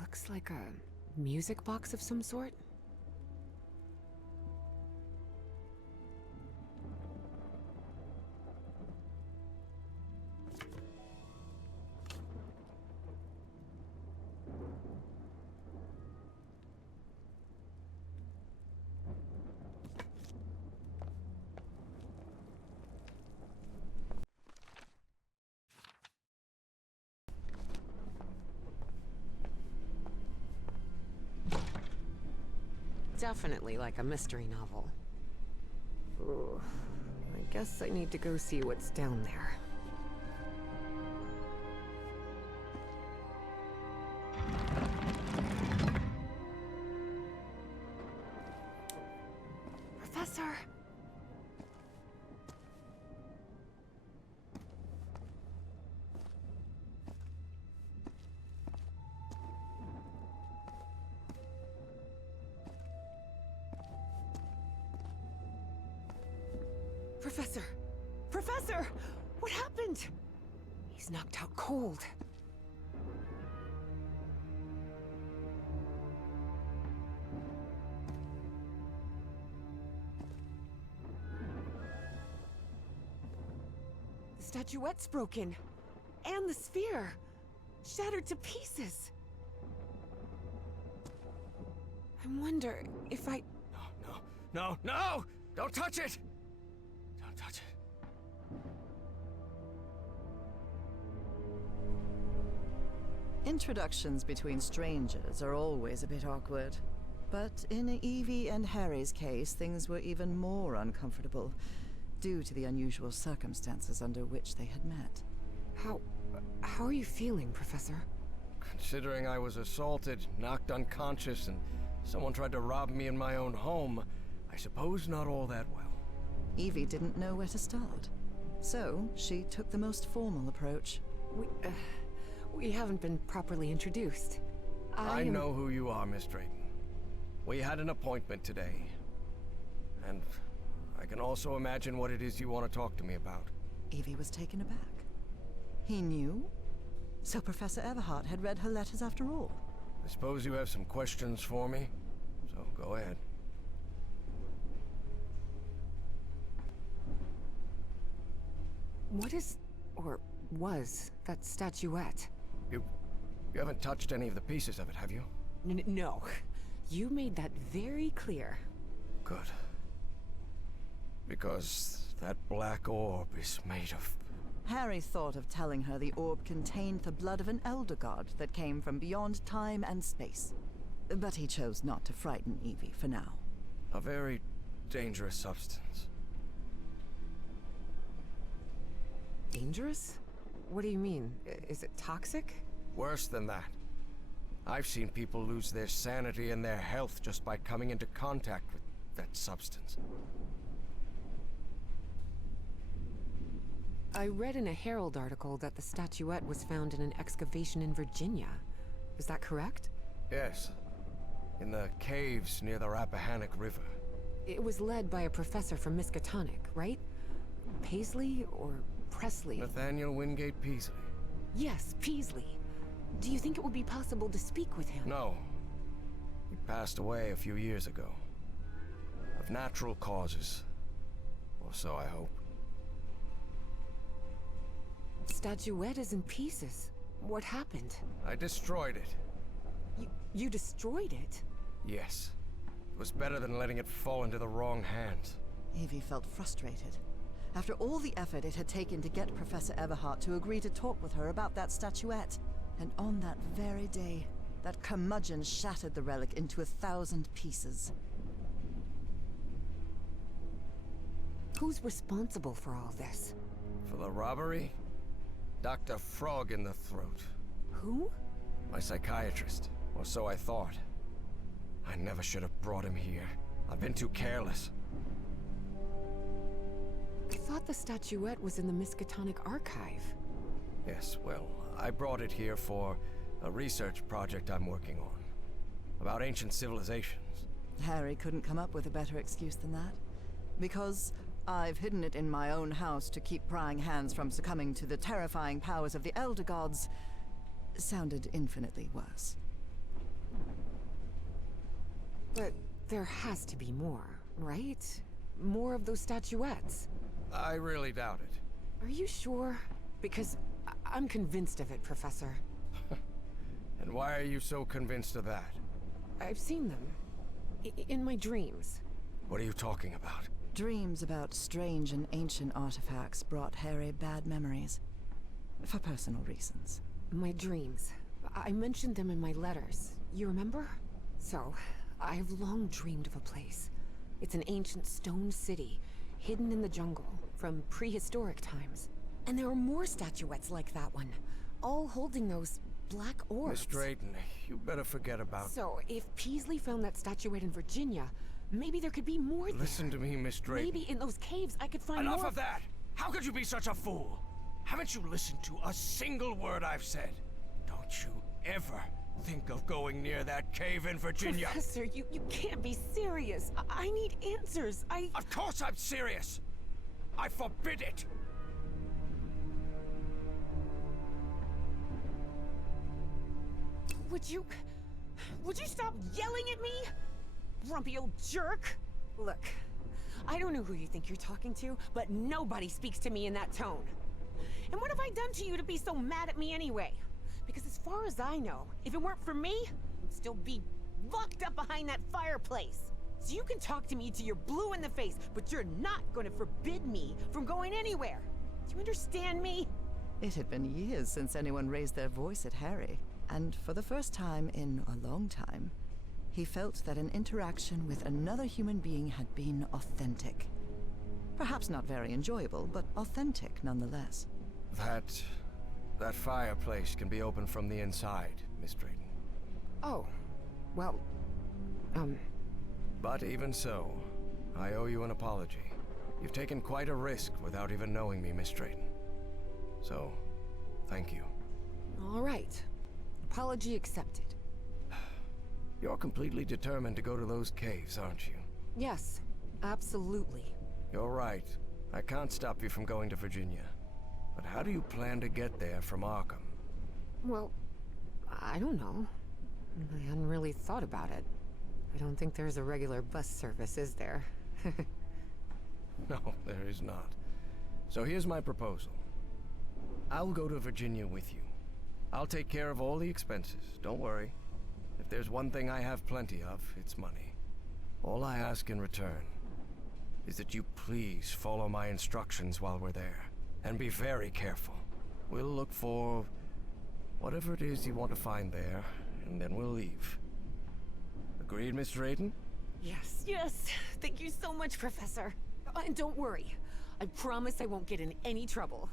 Looks like a music box of some sort. Definitely like a mystery novel. Ooh, I guess I need to go see what's down there. Professor! Professor! Professor! What happened? He's knocked out cold. The statuette's broken. And the sphere. Shattered to pieces. I wonder if I... No! Don't touch it! Don't touch it. Introductions between strangers are always a bit awkward. But in Evie and Harry's case, things were even more uncomfortable, due to the unusual circumstances under which they had met. How are you feeling, Professor? Considering I was assaulted, knocked unconscious, and someone tried to rob me in my own home, I suppose not all that well. Evie didn't know where to start. So, she took the most formal approach. We haven't been properly introduced. I know who you are, Miss Drayton. We had an appointment today. And I can also imagine what it is you want to talk to me about. Evie was taken aback. He knew? So Professor Everhart had read her letters after all. I suppose you have some questions for me, so go ahead. What is, or was, that statuette? You haven't touched any of the pieces of it, have you? No. You made that very clear. Good. Because that black orb is made of... Harry thought of telling her the orb contained the blood of an elder god that came from beyond time and space. But he chose not to frighten Evie for now. a very dangerous substance. Dangerous? What do you mean? Is it toxic? Worse than that. I've seen people lose their sanity and their health just by coming into contact with that substance. I read in a Herald article that the statuette was found in an excavation in Virginia. Is that correct? Yes. In the caves near the Rappahannock River. It was led by a professor from Miskatonic, right? Paisley or Presley? Nathaniel Wingate Peasley. Yes, Peasley. Do you think it would be possible to speak with him? No. He passed away a few years ago. Of natural causes. Or so I hope. Statuette is in pieces. What happened? I destroyed it. You destroyed it? Yes. It was better than letting it fall into the wrong hands. Evie felt frustrated. After all the effort it had taken to get Professor Everhart to agree to talk with her about that statuette, and on that very day, that curmudgeon shattered the relic into 1,000 pieces. Who's responsible for all this? For the robbery? Dr. Frog in the throat. Who? My psychiatrist. Or so I thought. I never should have brought him here. I've been too careless. I thought the statuette was in the Miskatonic archive. Yes, well, I brought it here for a research project I'm working on. About ancient civilizations. Harry couldn't come up with a better excuse than that. Because I've hidden it in my own house to keep prying hands from succumbing to the terrifying powers of the Elder Gods sounded infinitely worse. But there has to be more, right? More of those statuettes. I really doubt it. Are you sure? Because I'm convinced of it, Professor. And why are you so convinced of that? I've seen them. In my dreams. What are you talking about? Dreams about strange and ancient artifacts brought Harry bad memories. For personal reasons. My dreams. I mentioned them in my letters. You remember? So, I've long dreamed of a place. It's an ancient stone city, hidden in the jungle, from prehistoric times. And there are more statuettes like that one, all holding those black orbs. Miss Drayton, you better forget about... So, if Peasley found that statuette in Virginia, maybe there could be more there. Listen to me, Miss Drayton. Maybe in those caves I could find more... Enough of that! How could you be such a fool? Haven't you listened to a single word I've said? Don't you ever think of going near that cave in Virginia. Professor, you can't be serious. I need answers. Of course I'm serious! I forbid it! Would you stop yelling at me? Grumpy old jerk! Look, I don't know who you think you're talking to, but nobody speaks to me in that tone. And what have I done to you to be so mad at me anyway? Because as far as I know, if it weren't for me, I'd still be locked up behind that fireplace. So you can talk to me till you're blue in the face, but you're not going to forbid me from going anywhere. Do you understand me? It had been years since anyone raised their voice at Harry. And for the first time in a long time, he felt that an interaction with another human being had been authentic. Perhaps not very enjoyable, but authentic nonetheless. That fireplace can be opened from the inside, Miss Drayton. Oh, well, But even so, I owe you an apology. You've taken quite a risk without even knowing me, Miss Drayton. So, thank you. all right. Apology accepted. You're completely determined to go to those caves, aren't you? Yes, absolutely. You're right. I can't stop you from going to Virginia. But how do you plan to get there from Arkham? Well, I don't know. I hadn't really thought about it. I don't think there's a regular bus service, is there? No, there is not. So here's my proposal. I'll go to Virginia with you. I'll take care of all the expenses, don't worry. If there's one thing I have plenty of, it's money. All I ask in return is that you please follow my instructions while we're there. And be very careful. We'll look for whatever it is you want to find there, and then we'll leave. Agreed, Miss Drayton? Yes, yes. Thank you so much, Professor. And don't worry. I promise I won't get in any trouble.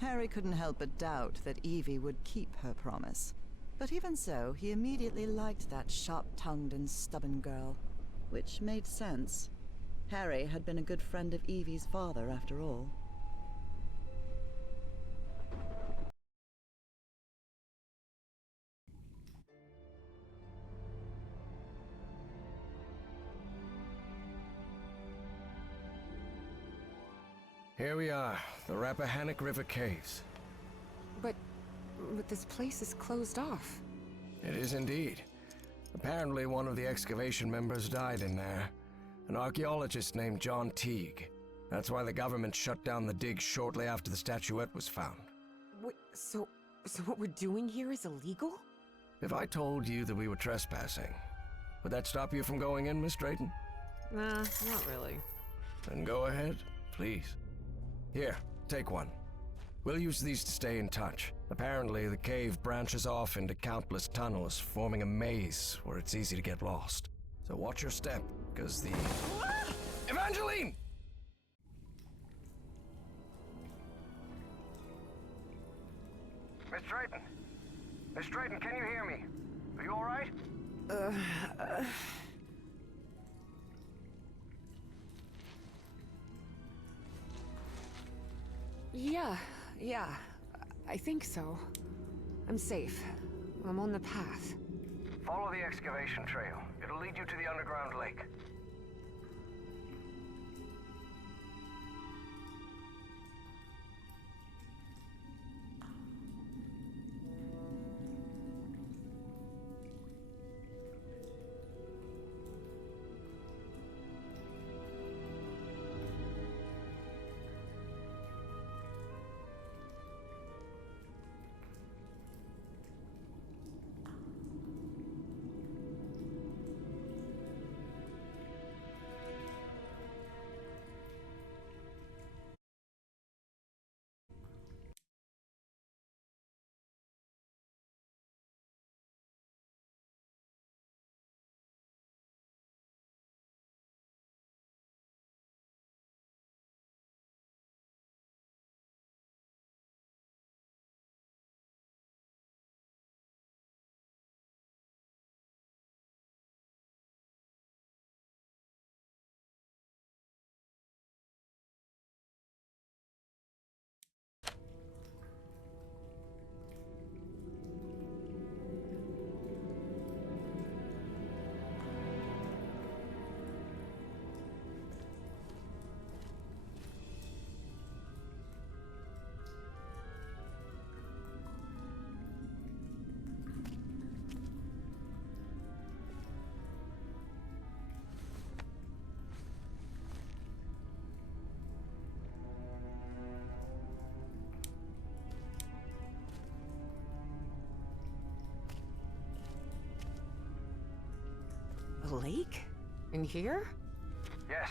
Harry couldn't help but doubt that Evie would keep her promise. But even so, he immediately liked that sharp-tongued and stubborn girl. Which made sense. Harry had been a good friend of Evie's father, after all. Here we are, the Rappahannock River Caves. But this place is closed off. It is indeed. Apparently one of the excavation members died in there. An archaeologist named John Teague. That's why the government shut down the dig shortly after the statuette was found. Wait, so what we're doing here is illegal? If I told you that we were trespassing, would that stop you from going in, Miss Drayton? Nah, not really. Then go ahead, please. Here, take one. We'll use these to stay in touch. Apparently, the cave branches off into countless tunnels, forming a maze where it's easy to get lost. So watch your step, because the... Evangeline! Miss Drayton! Miss Drayton, can you hear me? Are you all right? Yeah, I think so. I'm safe. I'm on the path. Follow the excavation trail. It'll lead you to the underground lake. A lake? In here? Yes.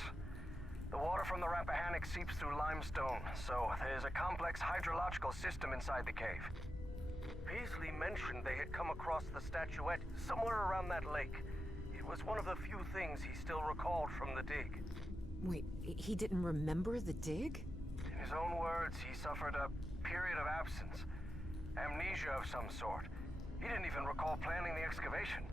The water from the Rappahannock seeps through limestone, so there's a complex hydrological system inside the cave. Paisley mentioned they had come across the statuette somewhere around that lake. It was one of the few things he still recalled from the dig. Wait, he didn't remember the dig? In his own words, he suffered a period of absence. Amnesia of some sort. He didn't even recall planning the excavation.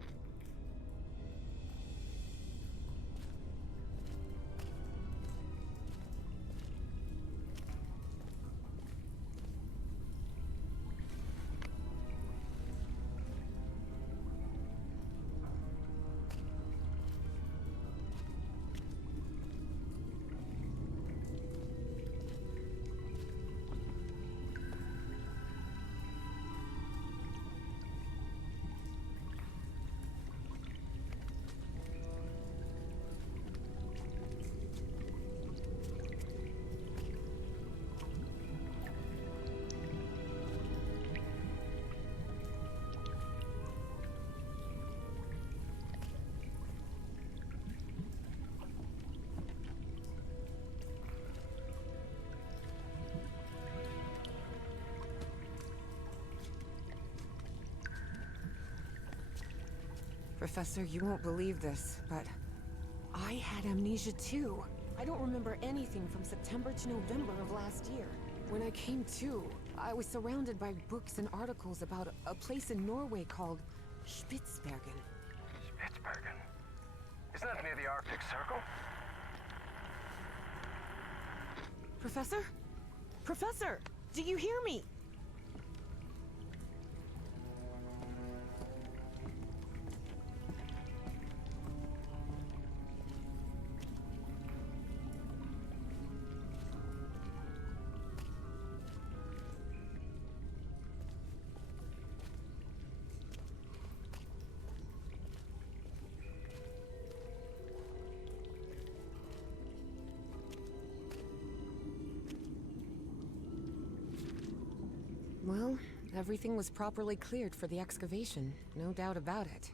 Professor, you won't believe this, but I had amnesia too. I don't remember anything from September to November of last year. When I came to, I was surrounded by books and articles about a place in Norway called Spitsbergen. Spitsbergen? Isn't that near the Arctic Circle? Professor? Professor! Do you hear me? Well, everything was properly cleared for the excavation, no doubt about it.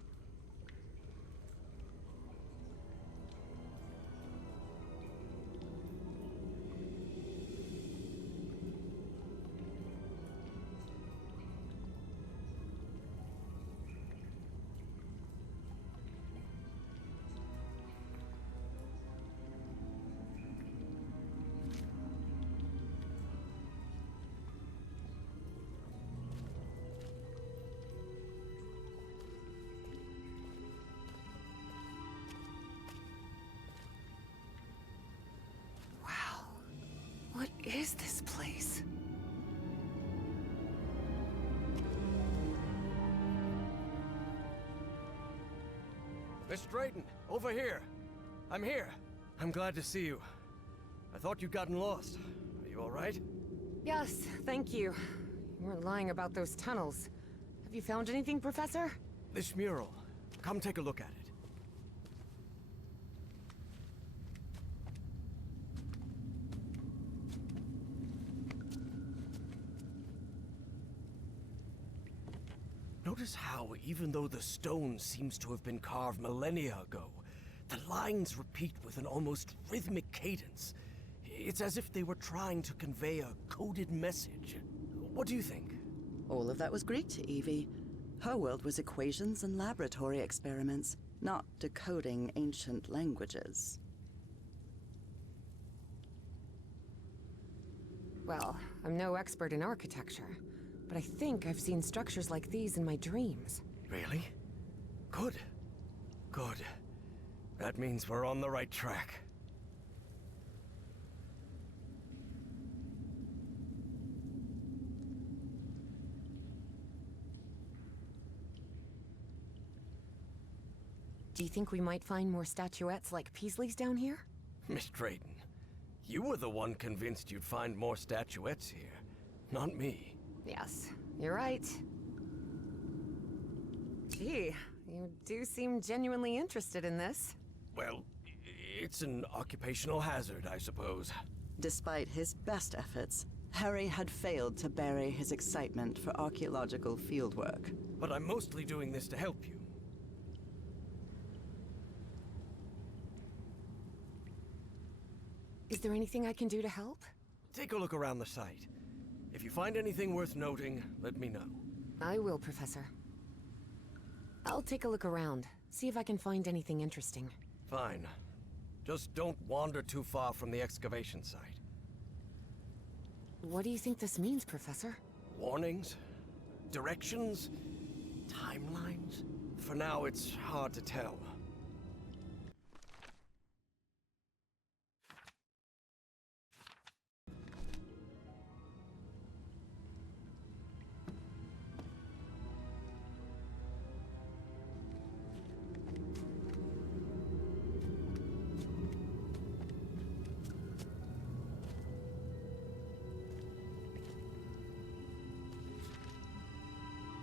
What is this place? Miss Drayton, over here. I'm here. I'm glad to see you. I thought you'd gotten lost. Are you all right? Yes, thank you. You weren't lying about those tunnels. Have you found anything, Professor? This mural. Come take a look at it. Notice how, even though the stone seems to have been carved millennia ago, the lines repeat with an almost rhythmic cadence. It's as if they were trying to convey a coded message. What do you think? All of that was Greek to Evie. Her world was equations and laboratory experiments, not decoding ancient languages. Well, I'm no expert in architecture, but I think I've seen structures like these in my dreams. Really? Good. Good. That means we're on the right track. Do you think we might find more statuettes like Paisley's down here? Miss Drayton, you were the one convinced you'd find more statuettes here, not me. Yes, you're right. Gee, you do seem genuinely interested in this. Well, it's an occupational hazard, I suppose. Despite his best efforts, Harry had failed to bury his excitement for archaeological fieldwork. But I'm mostly doing this to help you. Is there anything I can do to help? Take a look around the site. If you find anything worth noting, let me know. I will, Professor. I'll take a look around, see if I can find anything interesting. Fine. Just don't wander too far from the excavation site. What do you think this means, Professor? Warnings? Directions? Timelines? For now, it's hard to tell.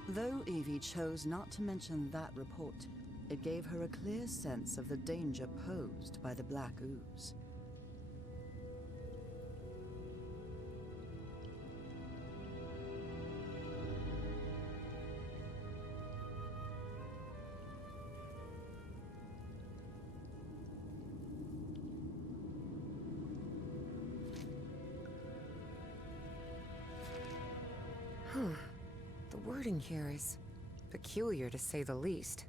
Though Evie chose not to mention that report, it gave her a clear sense of the danger posed by the Black Ooze. The wording here is peculiar, to say the least.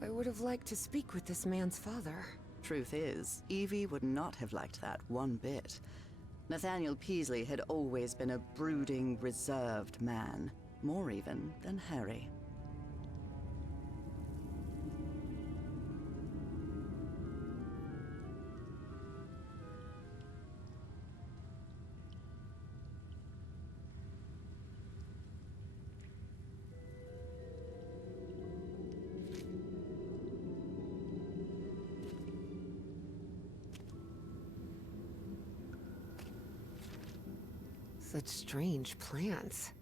I would have liked to speak with this man's father. Truth is, Evie would not have liked that one bit. Nathaniel Peasley had always been a brooding, reserved man, more even than Harry. Such strange plants.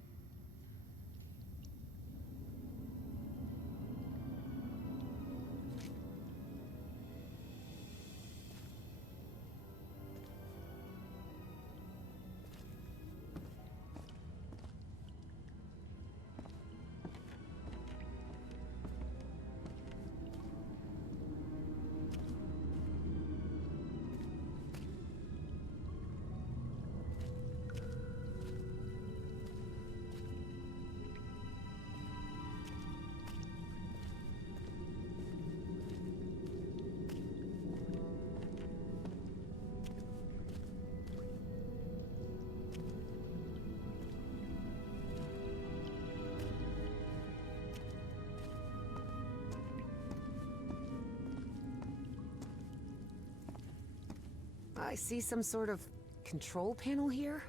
I see some sort of control panel here,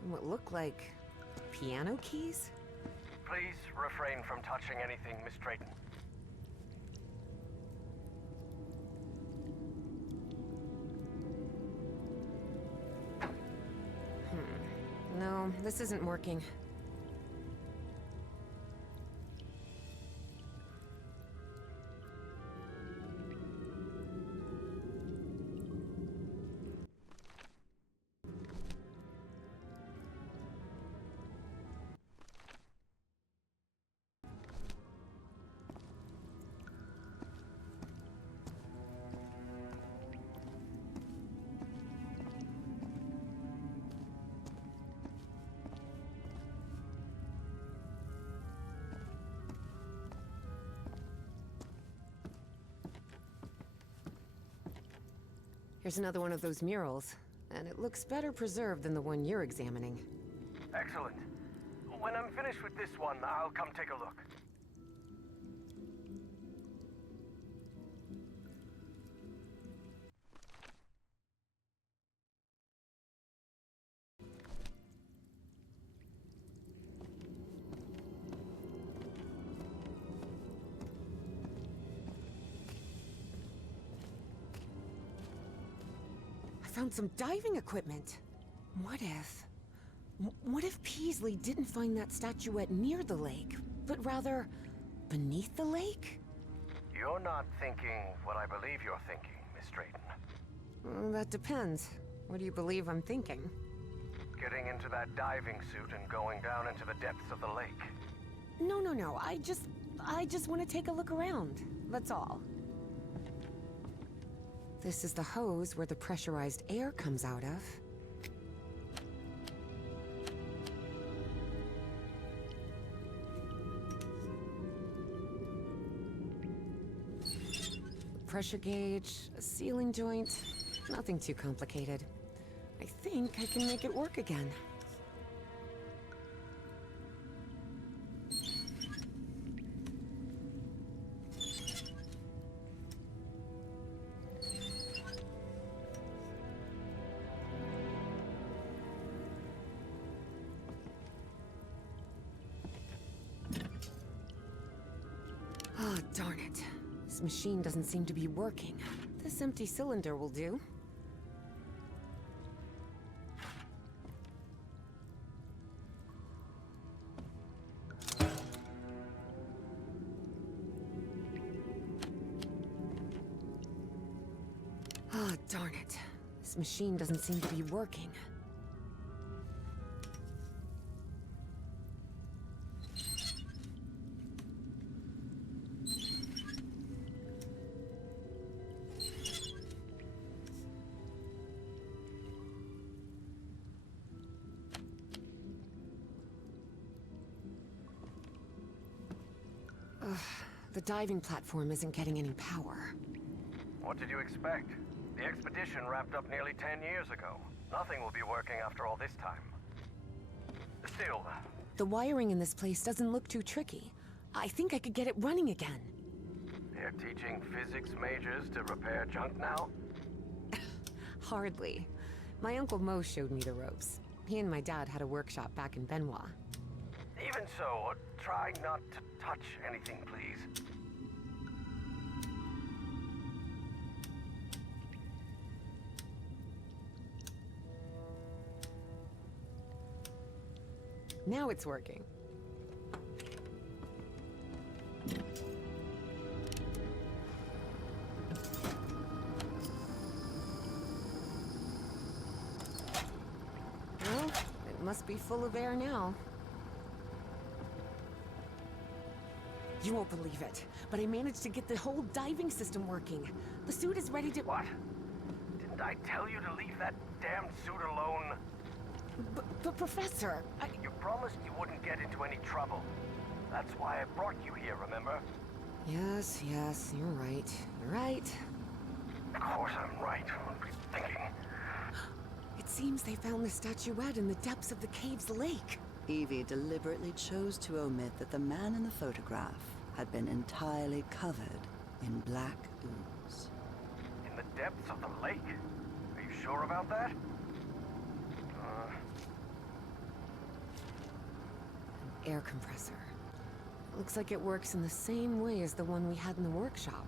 and what look like piano keys? Please refrain from touching anything, Miss Drayton. No, this isn't working. Here's another one of those murals, and it looks better preserved than the one you're examining. Excellent. When I'm finished with this one, I'll come take a look. Found some diving equipment. What if Peasley didn't find that statuette near the lake, but rather beneath the lake? You're not thinking what I believe you're thinking, Miss Drayton. That depends. What do you believe I'm thinking? getting into that diving suit and going down into the depths of the lake? No. I just want to take a look around. That's all. This is the hose where the pressurized air comes out of. Pressure gauge, a sealing joint, nothing too complicated. I think I can make it work again. Oh, darn it. This machine doesn't seem to be working. This empty cylinder will do. Oh, darn it. This machine doesn't seem to be working. The diving platform isn't getting any power. What did you expect? The expedition wrapped up nearly 10 years ago. Nothing will be working after all this time. Still... The wiring in this place doesn't look too tricky. I think I could get it running again. They're teaching physics majors to repair junk now? Hardly. My Uncle Mo showed me the ropes. He and my dad had a workshop back in Benoit. Even so, try not to touch anything, please. Now it's working. Well, it must be full of air now. You won't believe it, but I managed to get the whole diving system working. The suit is ready to... What? Didn't I tell you to leave that damn suit alone? But Professor, You promised you wouldn't get into any trouble. That's why I brought you here, remember? Yes, you're right. You're right. Of course I'm right. What were you thinking? It seems they found the statuette in the depths of the cave's lake. Evie deliberately chose to omit that the man in the photograph had been entirely covered in black ooze. In the depths of the lake? Are you sure about that? Air compressor. Looks like it works in the same way as the one we had in the workshop,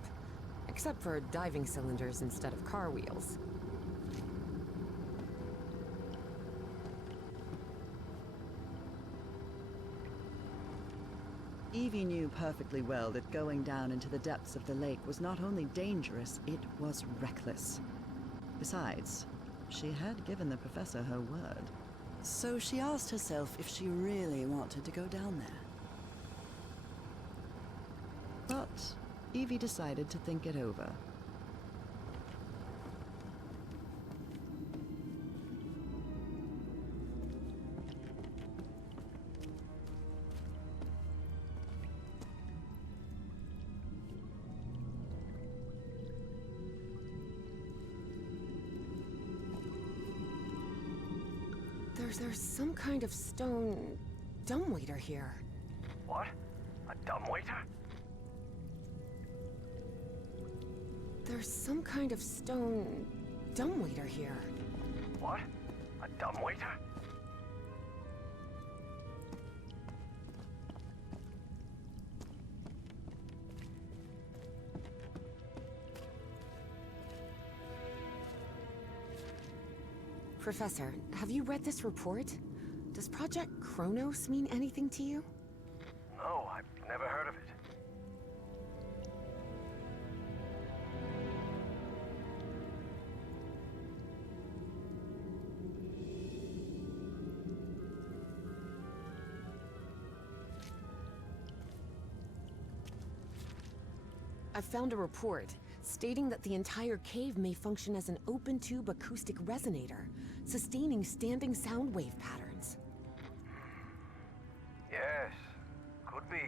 except for diving cylinders instead of car wheels. Evie knew perfectly well that going down into the depths of the lake was not only dangerous, it was reckless. Besides, she had given the professor her word. So she asked herself if she really wanted to go down there. But Evie decided to think it over. There's some kind of stone dumbwaiter here. What? A dumbwaiter? There's some kind of stone dumbwaiter here. What? A dumbwaiter? Professor, have you read this report? Does Project Kronos mean anything to you? No, I've never heard of it. I found a report stating that the entire cave may function as an open-tube acoustic resonator, sustaining standing sound wave patterns. Yes, could be.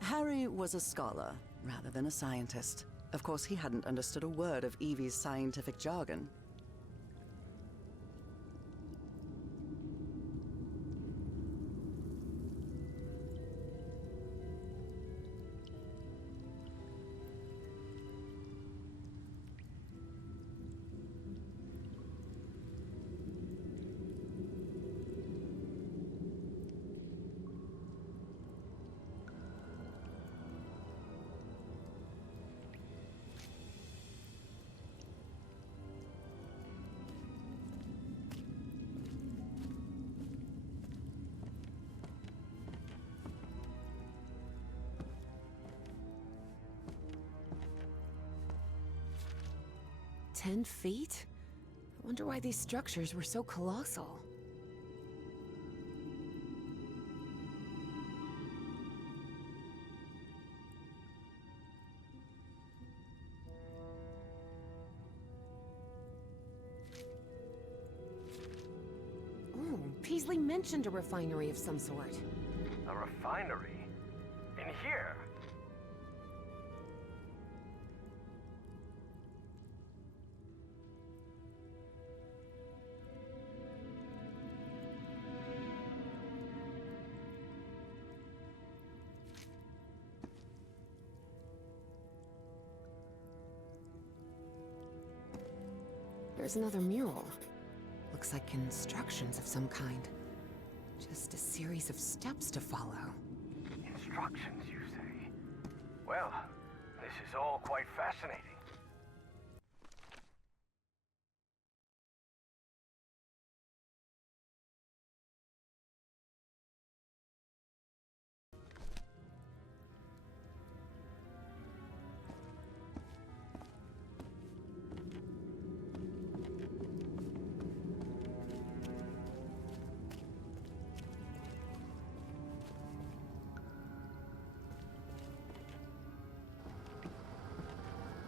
Harry was a scholar rather than a scientist. Of course, he hadn't understood a word of Evie's scientific jargon. "10 feet? I wonder why these structures were so colossal." Oh, Paisley mentioned a refinery of some sort. A refinery? In here? There's another mural. Looks like instructions of some kind. Just a series of steps to follow. Instructions, you say? Well, this is all quite fascinating.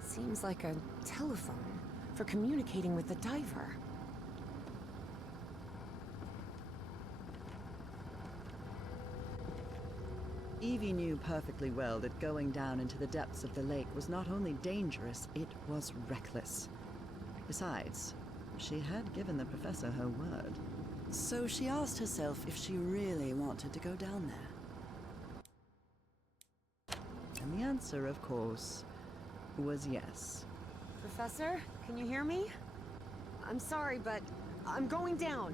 Seems like a telephone for communicating with the diver. Evie knew perfectly well that going down into the depths of the lake was not only dangerous, it was reckless. Besides, she had given the professor her word. So she asked herself if she really wanted to go down there. And the answer, of course, was yes. Professor, can you hear me? I'm sorry, but I'm going down.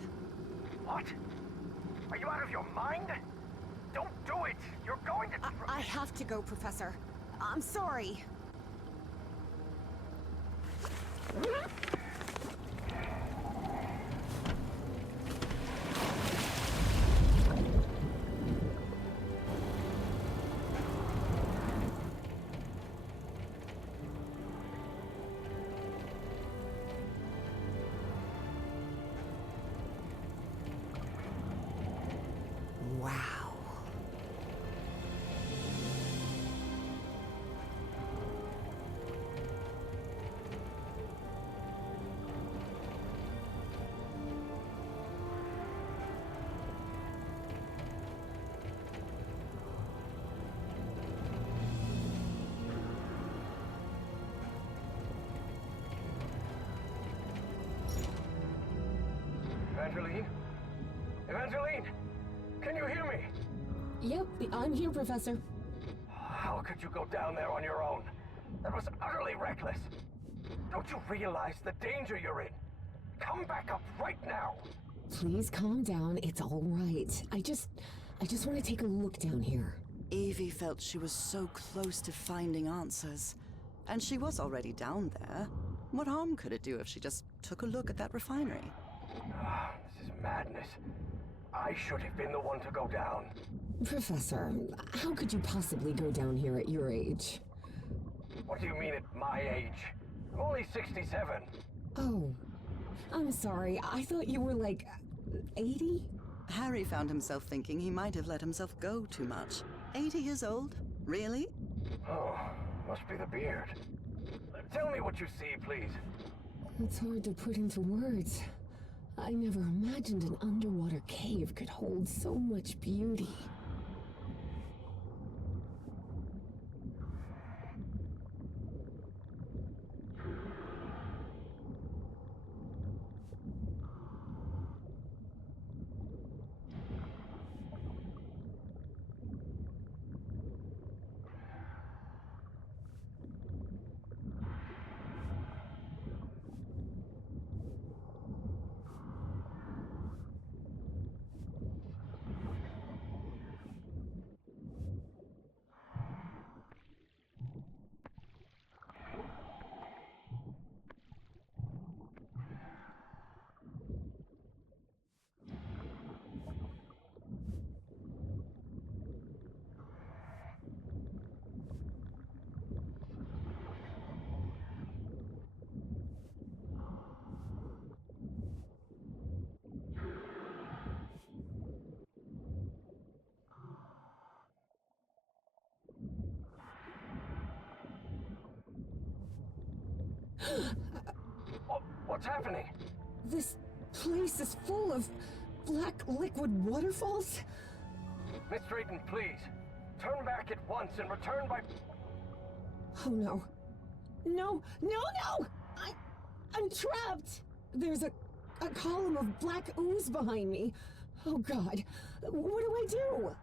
What? Are you out of your mind? Don't do it! You're going to... I have to go, Professor. I'm sorry. Wow. Evangeline? Evangeline! Can you hear me? Yep, I'm here, Professor. How could you go down there on your own? That was utterly reckless. Don't you realize the danger you're in? Come back up right now! Please calm down. It's all right. I just want to take a look down here. Evie felt she was so close to finding answers. And she was already down there. What harm could it do if she just took a look at that refinery? This is madness. I should have been the one to go down. Professor, how could you possibly go down here at your age? What do you mean at my age? I'm only 67. Oh, I'm sorry. I thought you were like 80? Harry found himself thinking he might have let himself go too much. 80 years old? Really? Oh, Must be the beard. Tell me what you see, please. It's hard to put into words. I never imagined an underwater cave could hold so much beauty. What's happening? This place is full of black liquid waterfalls? Miss Drayton, please. Turn back at once and return by... Oh no. No, no, no! I'm trapped! There's a column of black ooze behind me. Oh god, what do I do?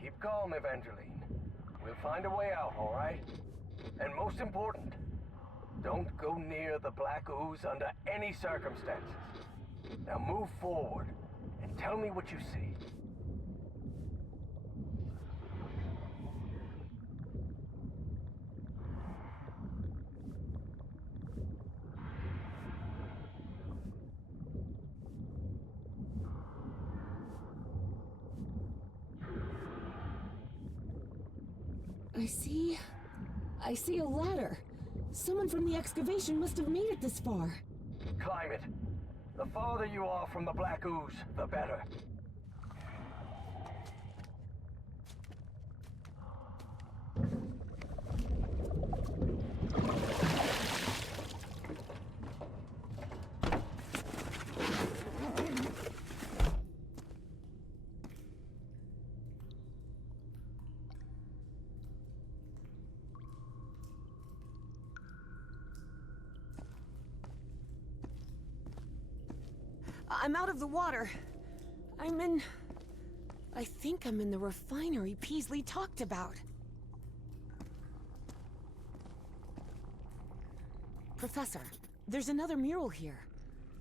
Keep calm, Evangeline. We'll find a way out, all right? And most important, don't go near the black ooze under any circumstances. Now move forward and tell me what you see. I see a ladder. Someone from the excavation must have made it this far. Climb it. The farther you are from the black ooze, the better. I'm out of the water. I think I'm in the refinery Peasley talked about. Professor, there's another mural here.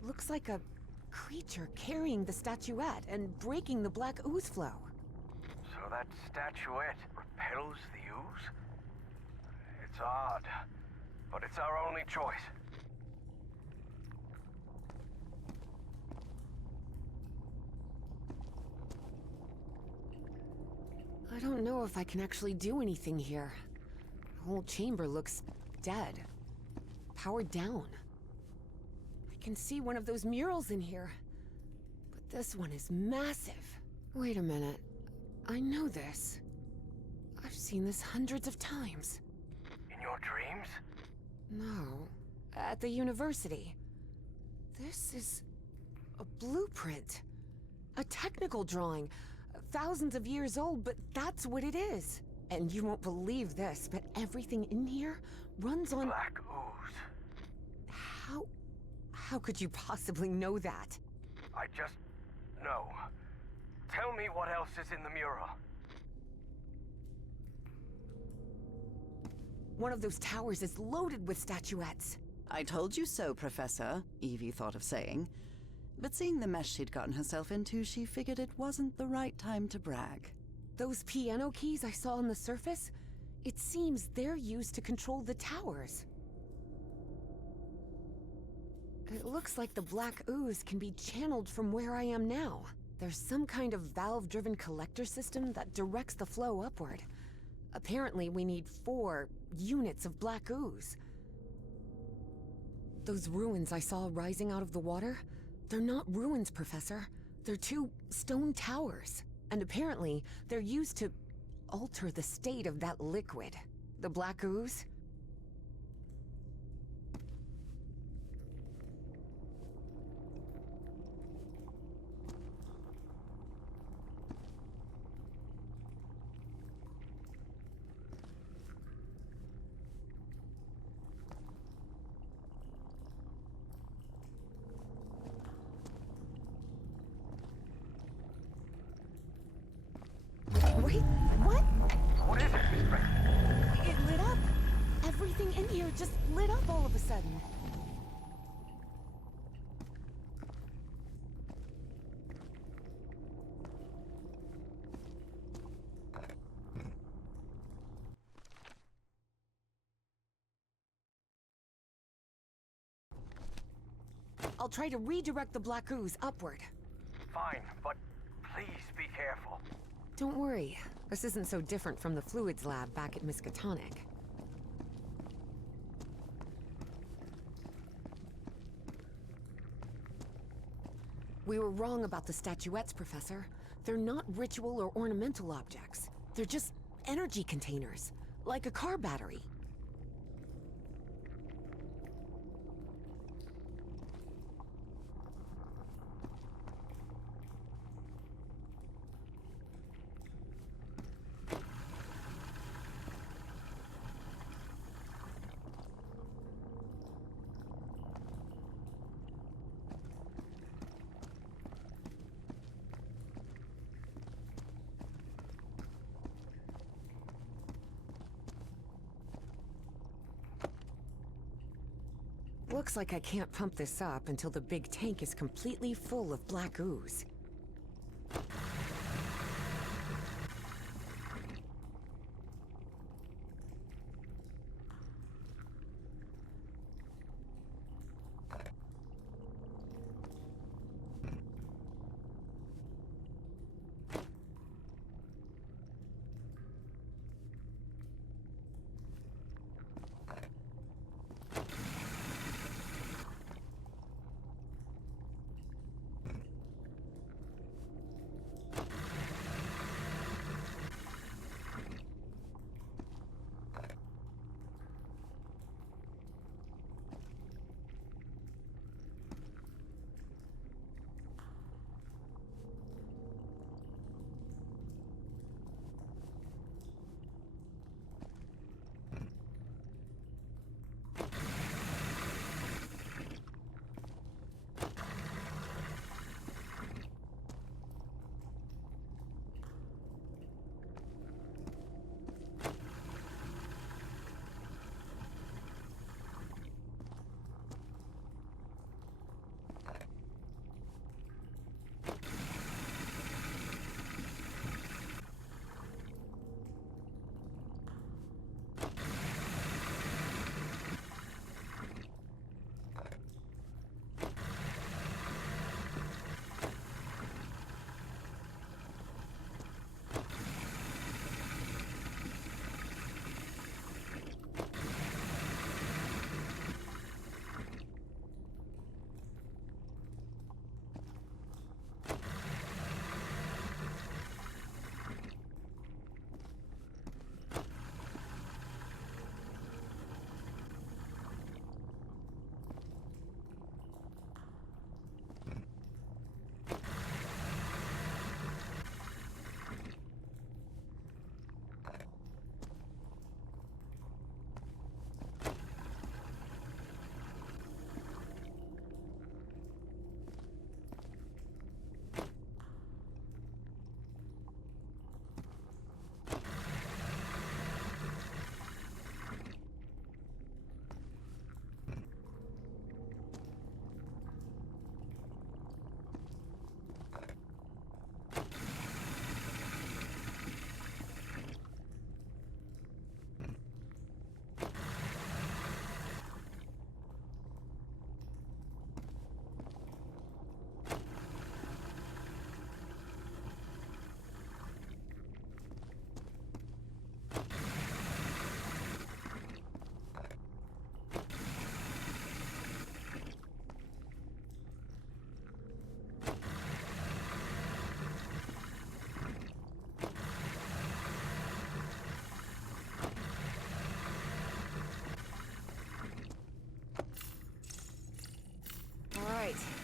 Looks like a creature carrying the statuette and breaking the black ooze flow. So that statuette repels the ooze? It's odd, but it's our only choice. I don't know if I can actually do anything here. The whole chamber looks dead. Powered down. I can see one of those murals in here. But this one is massive. Wait a minute. I know this. I've seen this hundreds of times. In your dreams? No. At the university. This is a blueprint. A technical drawing. Thousands of years old, but that's what it is. And you won't believe this, but everything in here runs on... Black ooze. How could you possibly know that? I just know. Tell me what else is in the mural. One of those towers is loaded with statuettes. I told you so, Professor, Evie thought of saying. But seeing the mess she'd gotten herself into, she figured it wasn't the right time to brag. Those piano keys I saw on the surface, it seems they're used to control the towers. It looks like the black ooze can be channeled from where I am now. There's some kind of valve-driven collector system that directs the flow upward. Apparently, we need 4 units of black ooze. Those ruins I saw rising out of the water, they're not ruins, Professor. They're 2 stone towers. And apparently, they're used to alter the state of that liquid. The black ooze? Wait, what? What is it, Miss Brent? It lit up. Everything in here just lit up all of a sudden. I'll try to redirect the black ooze upward. Fine, but please be careful. Don't worry. This isn't so different from the fluids lab back at Miskatonic. We were wrong about the statuettes, Professor. They're not ritual or ornamental objects. They're just energy containers, like a car battery. Looks like I can't pump this up until the big tank is completely full of black ooze.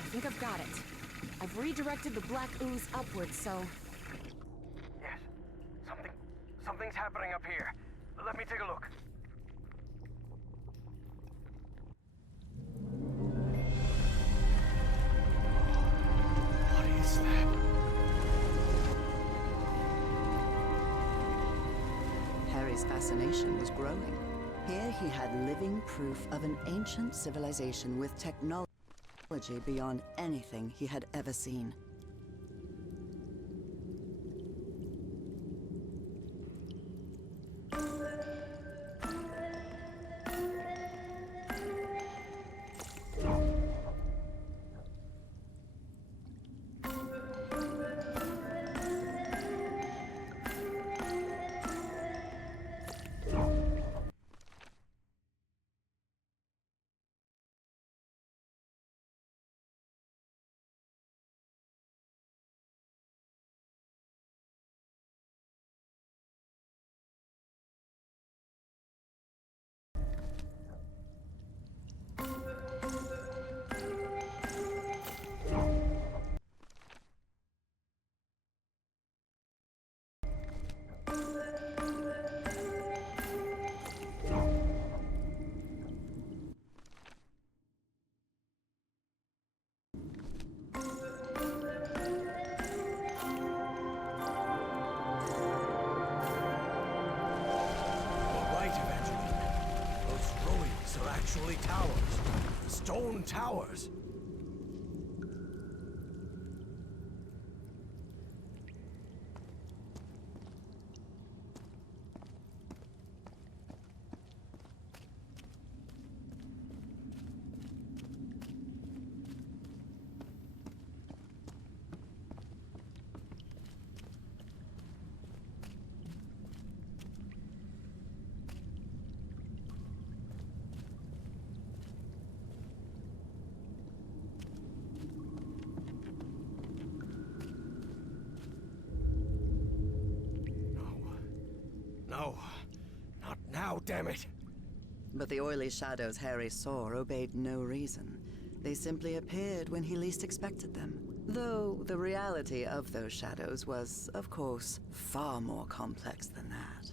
think I've got it. I've redirected the black ooze upwards, so... Yes. Something's happening up here. Let me take a look. What is that? Harry's fascination was growing. Here he had living proof of an ancient civilization with technology beyond anything he had ever seen. Actually towers. Stone towers. No, not now, damn it. But the oily shadows Harry saw obeyed no reason. They simply appeared when he least expected them. Though the reality of those shadows was, of course, far more complex than that.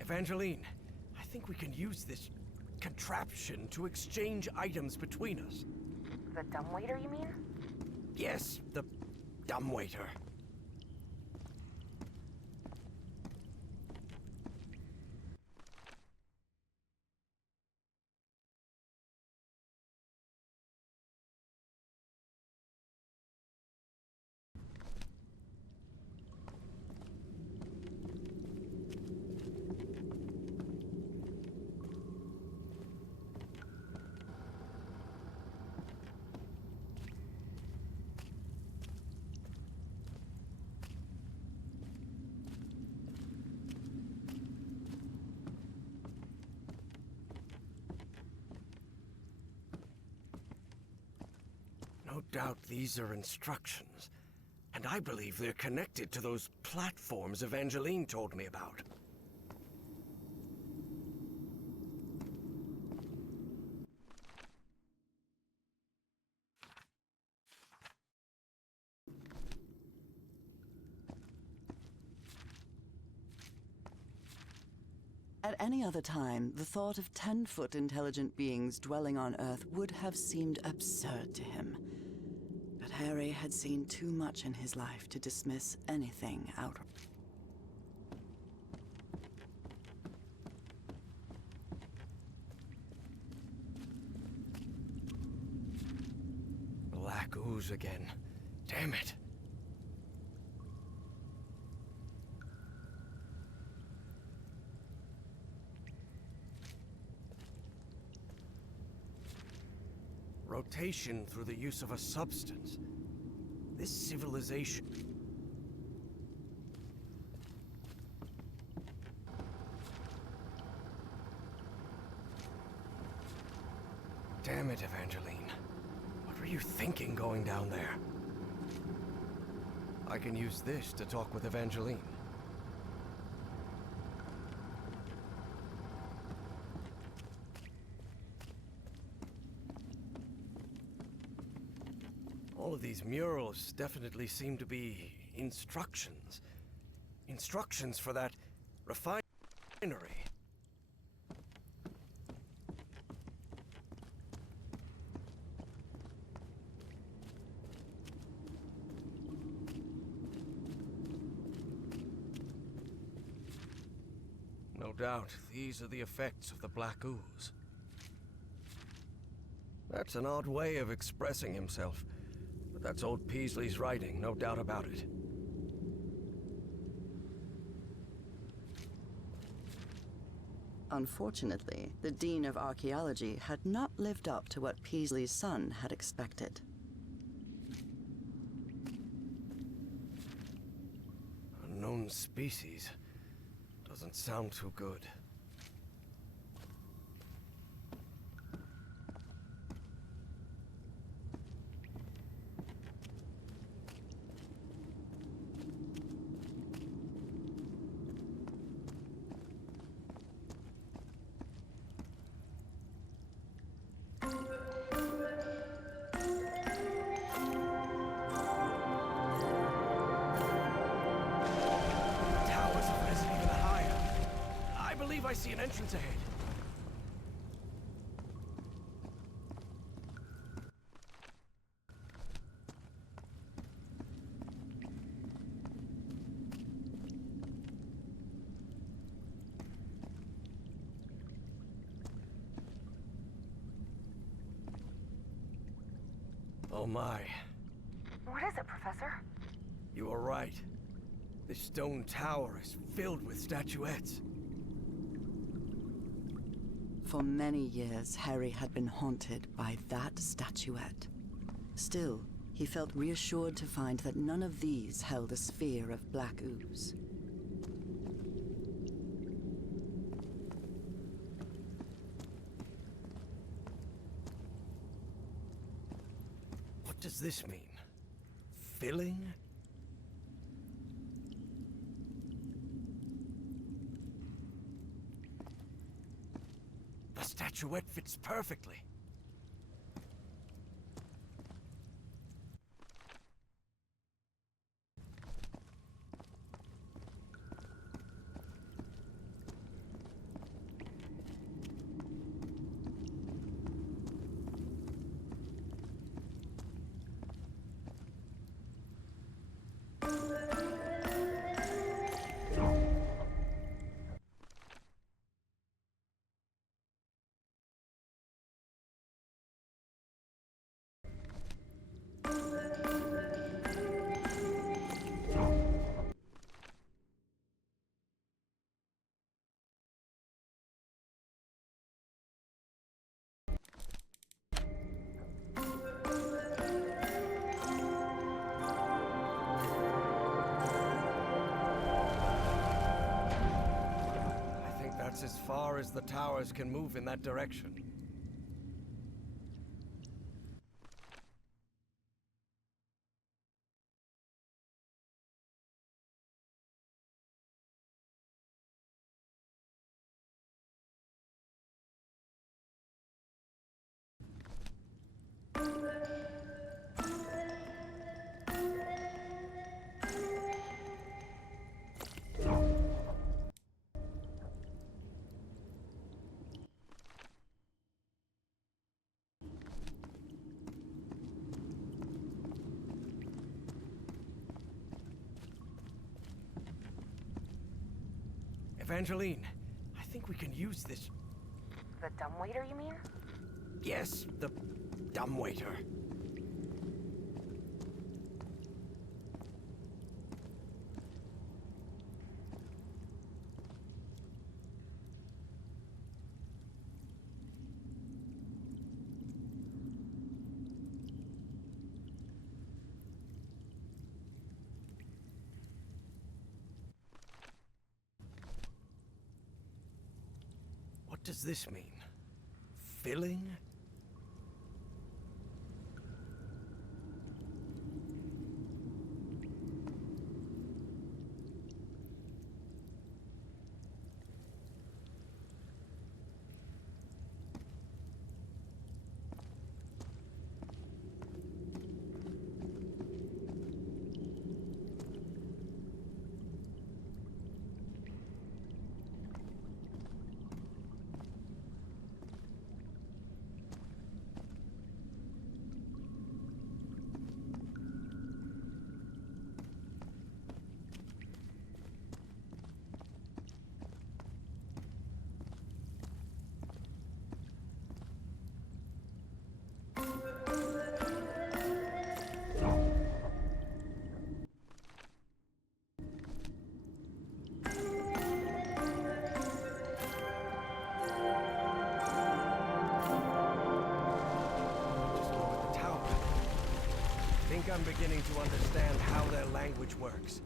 Evangeline, I think we can use this contraption to exchange items between us. The dumbwaiter, you mean? Yes, the dumbwaiter. No doubt these are instructions, and I believe they're connected to those platforms Evangeline told me about. At any other time, the thought of 10-foot intelligent beings dwelling on Earth would have seemed absurd to him. But Harry had seen too much in his life to dismiss anything outright. Black ooze again. Damn it. Rotation through the use of a substance. This civilization... Damn it, Evangeline. What were you thinking going down there? I can use this to talk with Evangeline. All of these murals definitely seem to be instructions. Instructions for that refinery. No doubt, these are the effects of the black ooze. That's an odd way of expressing himself. But that's old Peasley's writing, no doubt about it. Unfortunately, the Dean of Archaeology had not lived up to what Peasley's son had expected. Unknown species. Doesn't sound too good. I see an entrance ahead. Oh my. What is it, Professor? You were right. This stone tower is filled with statuettes. For many years, Harry had been haunted by that statuette. Still, he felt reassured to find that none of these held a sphere of black ooze. What does this mean? Filling? The statuette fits perfectly. That's as far as the towers can move in that direction. Evangeline, I think we can use this. The dumbwaiter, you mean? Yes, the dumbwaiter. What does this mean? Filling? think I'm beginning to understand how their language works.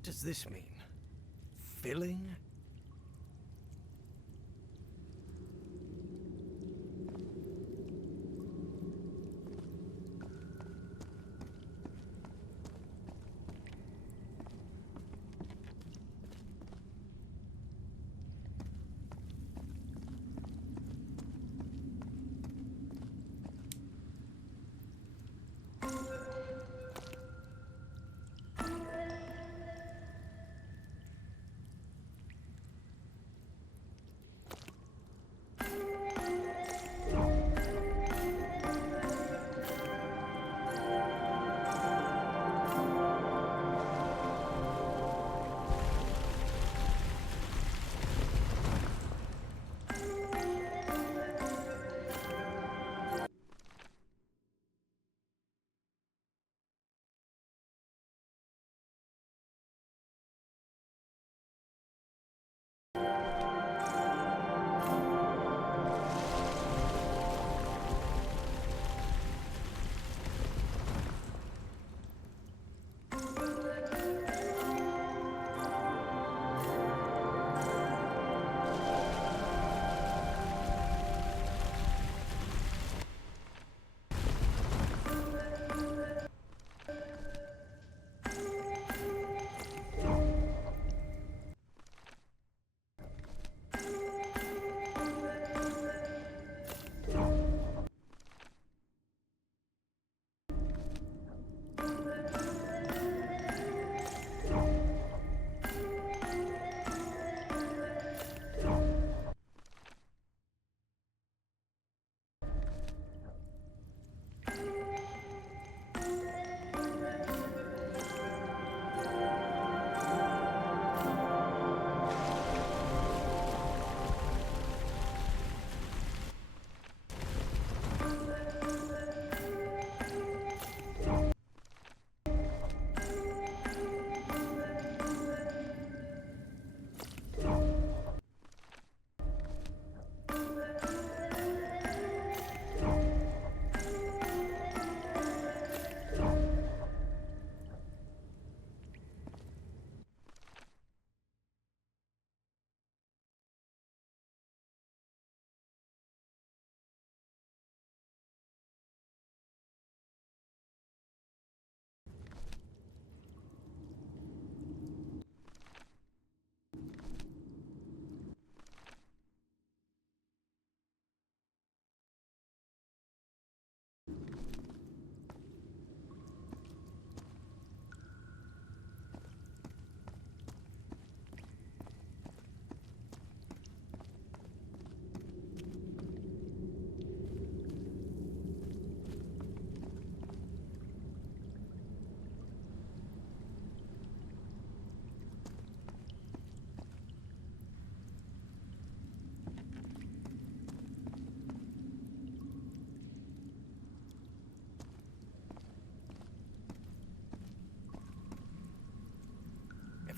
What does this mean? Filling?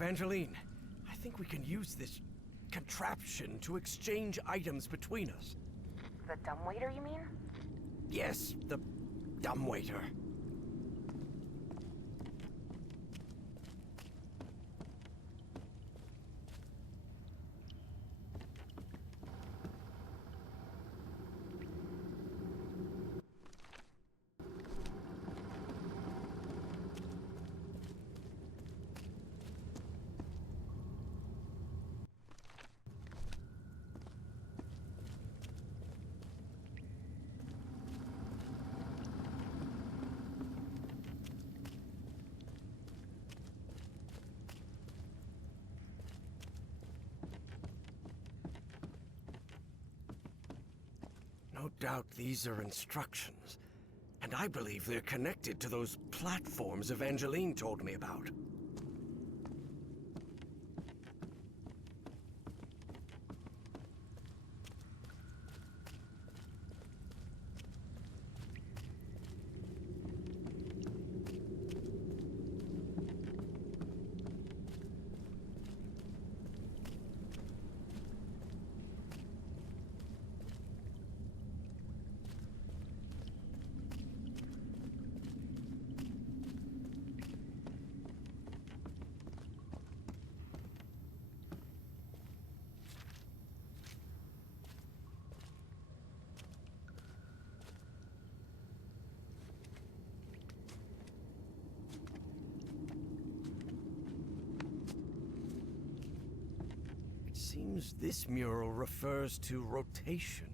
Evangeline, I think we can use this contraption to exchange items between us. The dumbwaiter, you mean? Yes, the dumbwaiter. No doubt these are instructions, and I believe they're connected to those platforms Evangeline told me about. Seems this mural refers to rotation.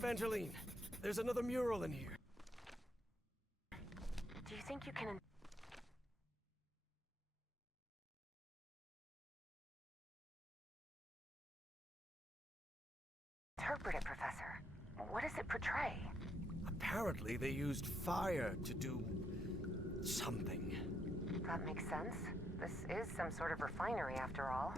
Evangeline, there's another mural in here. Do you think you can interpret it, Professor? What does it portray? Apparently they used fire to do something. That makes sense. This is some sort of refinery after all.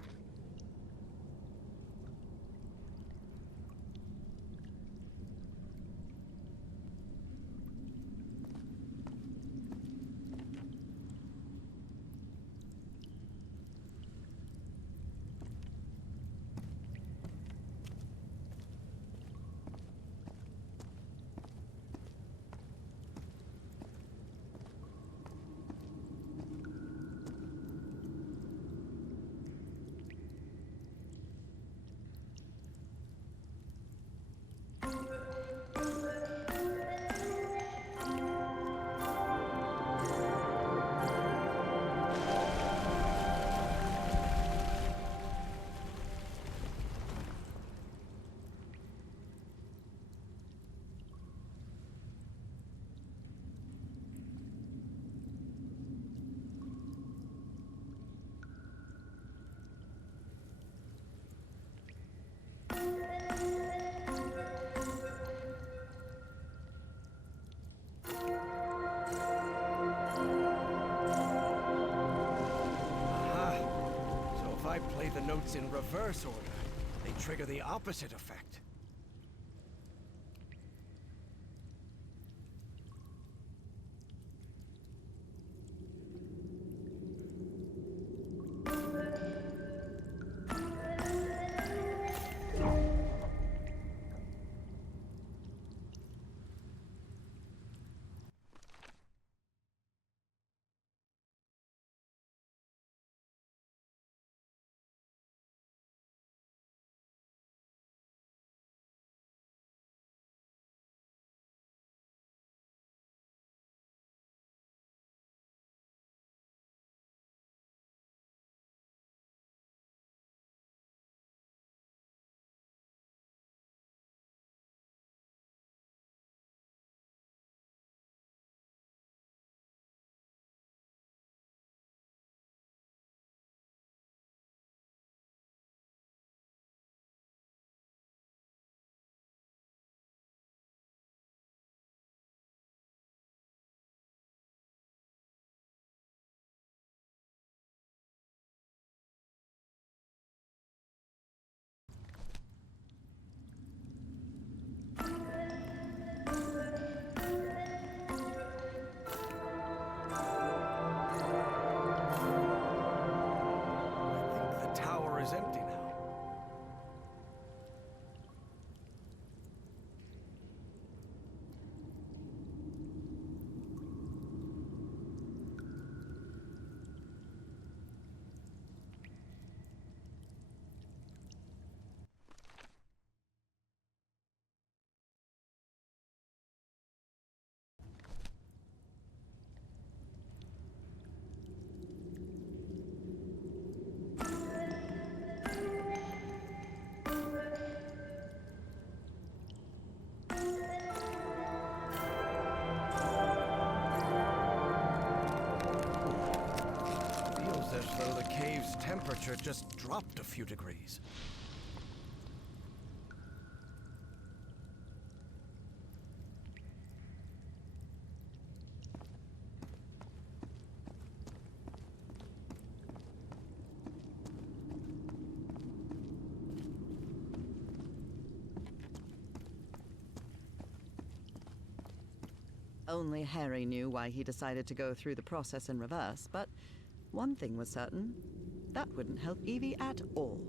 I play the notes in reverse order, they trigger the opposite effect. Temperature just dropped a few degrees. Only Harry knew why he decided to go through the process in reverse, but one thing was certain. That wouldn't help Evie at all.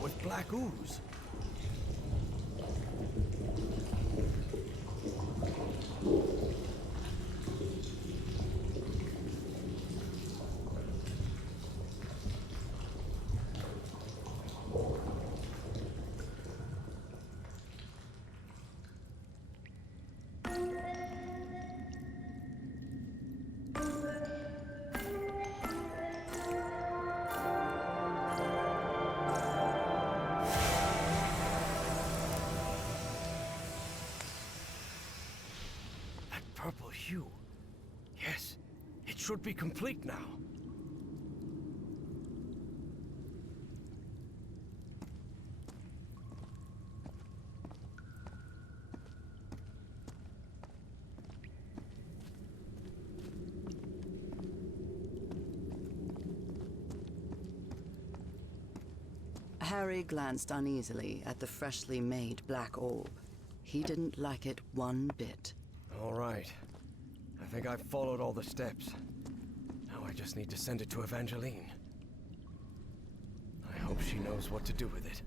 but with black ooze. Purple hue. Yes, it should be complete now. Harry glanced uneasily at the freshly made black orb. He didn't like it one bit. All right. I think I've followed all the steps. Now I just need to send it to Evangeline. I hope she knows what to do with it.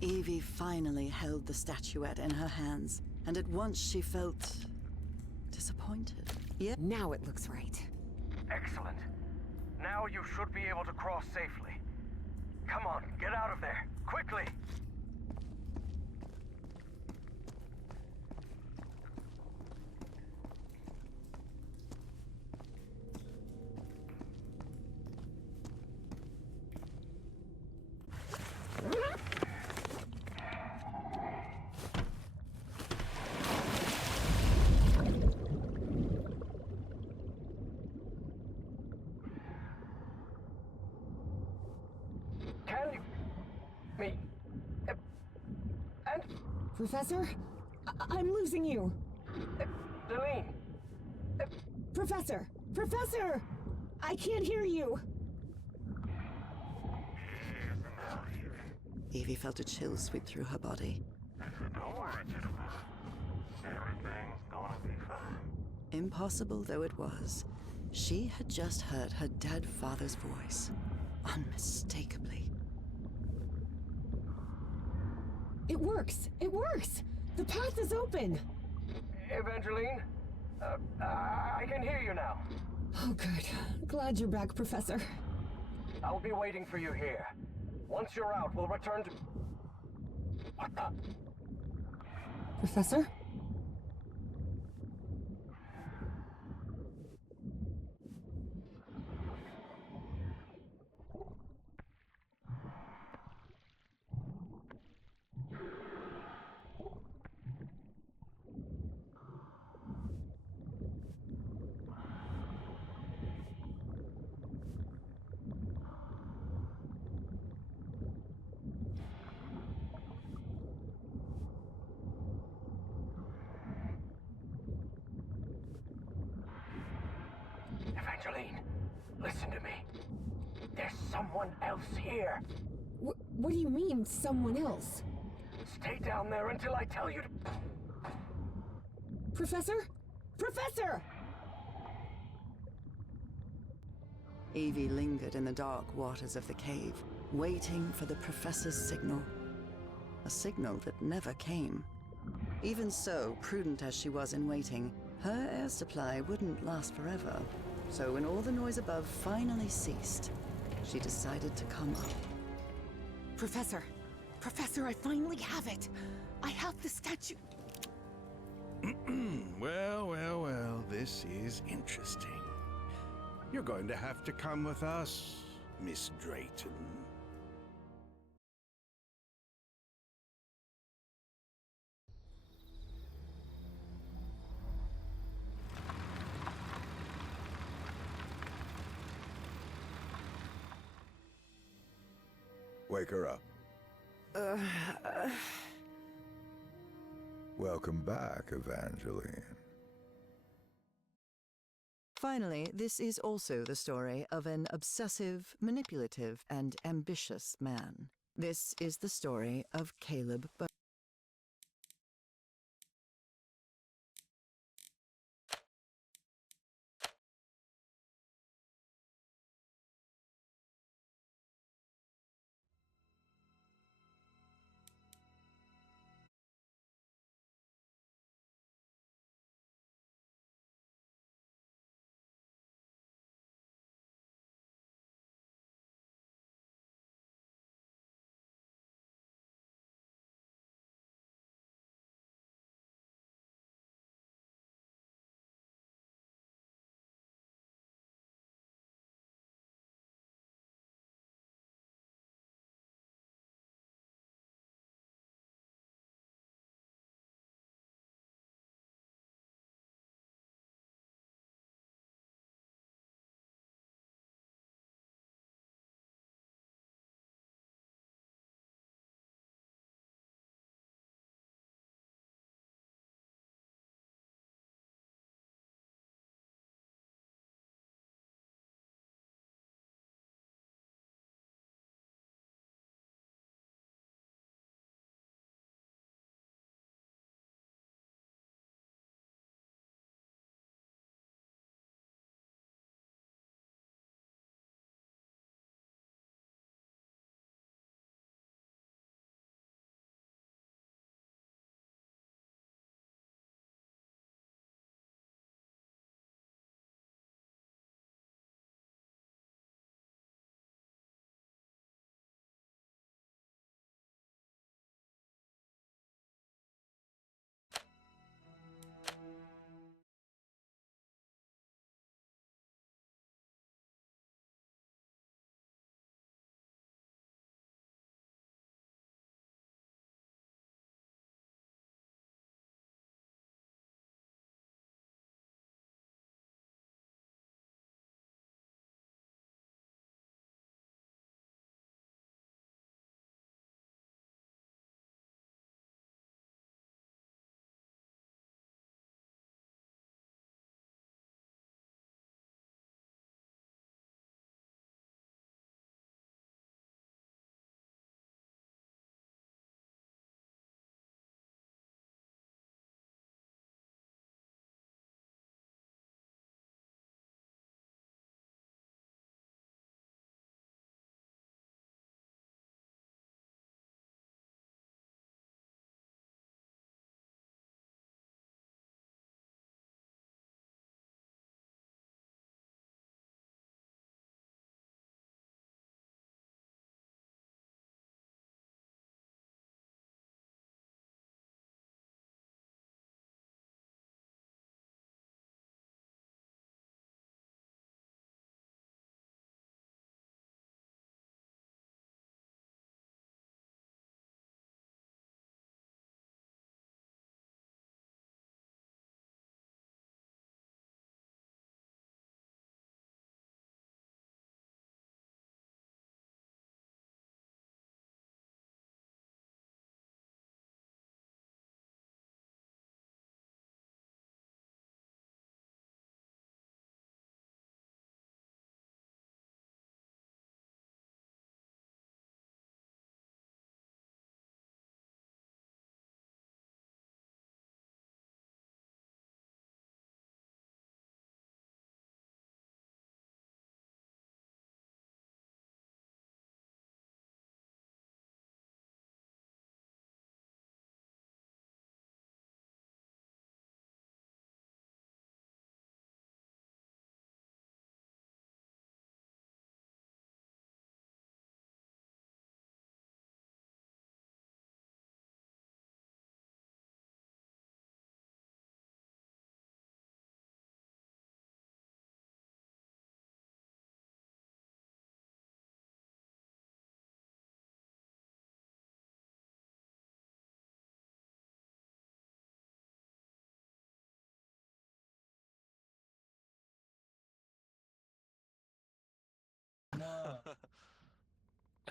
Evie finally held the statuette in her hands, and at once she felt disappointed. Yeah. Now it looks right. Excellent. Now you should be able to cross safely. Come on, get out of there, quickly! Can you... me... and... Professor? I'm losing you. Delene! Professor! Professor! I can't hear you! Evie felt a chill sweep through her body. Don't worry, gentlemen. Everything's gonna be fine. Impossible though it was, she had just heard her dead father's voice, unmistakably. It works! It works! The path is open! Evangeline? I can hear you now. Oh, good. Glad you're back, Professor. I'll be waiting for you here. Once you're out, we'll return to... What the... Professor? Evangeline, listen to me. There's someone else here. What do you mean, someone else? Stay down there until I tell you to... Professor? Professor! Evie lingered in the dark waters of the cave, waiting for the professor's signal. A signal that never came. Even so, prudent as she was in waiting, her air supply wouldn't last forever. So when all the noise above finally ceased, she decided to come up. Professor! Professor, I finally have it! I have the statue... Well, this is interesting. You're going to have to come with us, Miss Drayton. Wake her up. Welcome back, Evangeline. Finally, this is also the story of an obsessive, manipulative, and ambitious man. This is the story of Caleb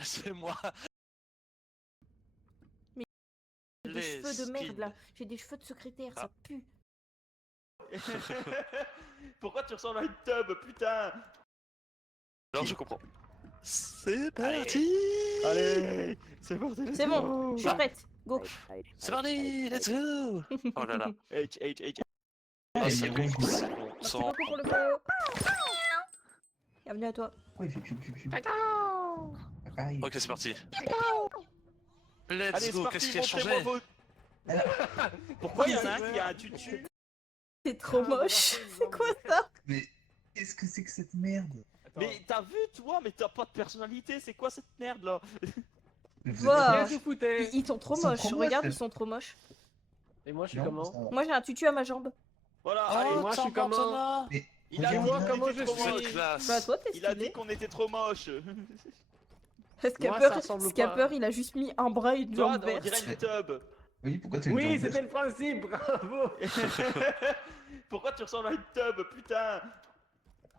C'est moi. Mais j'ai des cheveux de merde là. J'ai des cheveux de secrétaire, ça pue. Pourquoi tu ressembles à une tub, putain? Alors je comprends. C'est parti. Allez, c'est parti. C'est bon, je suis prête. Go. C'est parti, let's go. Oh là là. H. Ah, c'est bon, c'est bon. Merci beaucoup pour le follow. Bienvenue à toi. Ok, c'est parti. Let's Allez, go, c'est qu'est-ce parti, qui a changé? montrez-moi vos... Pourquoi il y en a un qui a un tutu? C'est trop moche. C'est quoi ça? Mais qu'est-ce que c'est que cette merde? Mais t'as vu, toi, mais t'as pas de personnalité, c'est quoi cette merde là? Wow. Ils sont trop moches, regarde, ils sont trop moches. Et moi je suis comment? Moi j'ai un tutu à ma jambe. Voilà, allez, moi je suis comment? Il a dit comment je suis. Bah toi t'es stylé. Il a dit qu'on était trop moches. Scapper, il a juste mis un bras et une jambe Toi, on dirait verte. une tub. Oui, pourquoi t'es Oui, c'était le principe, bravo. Pourquoi tu ressembles à une tub, putain?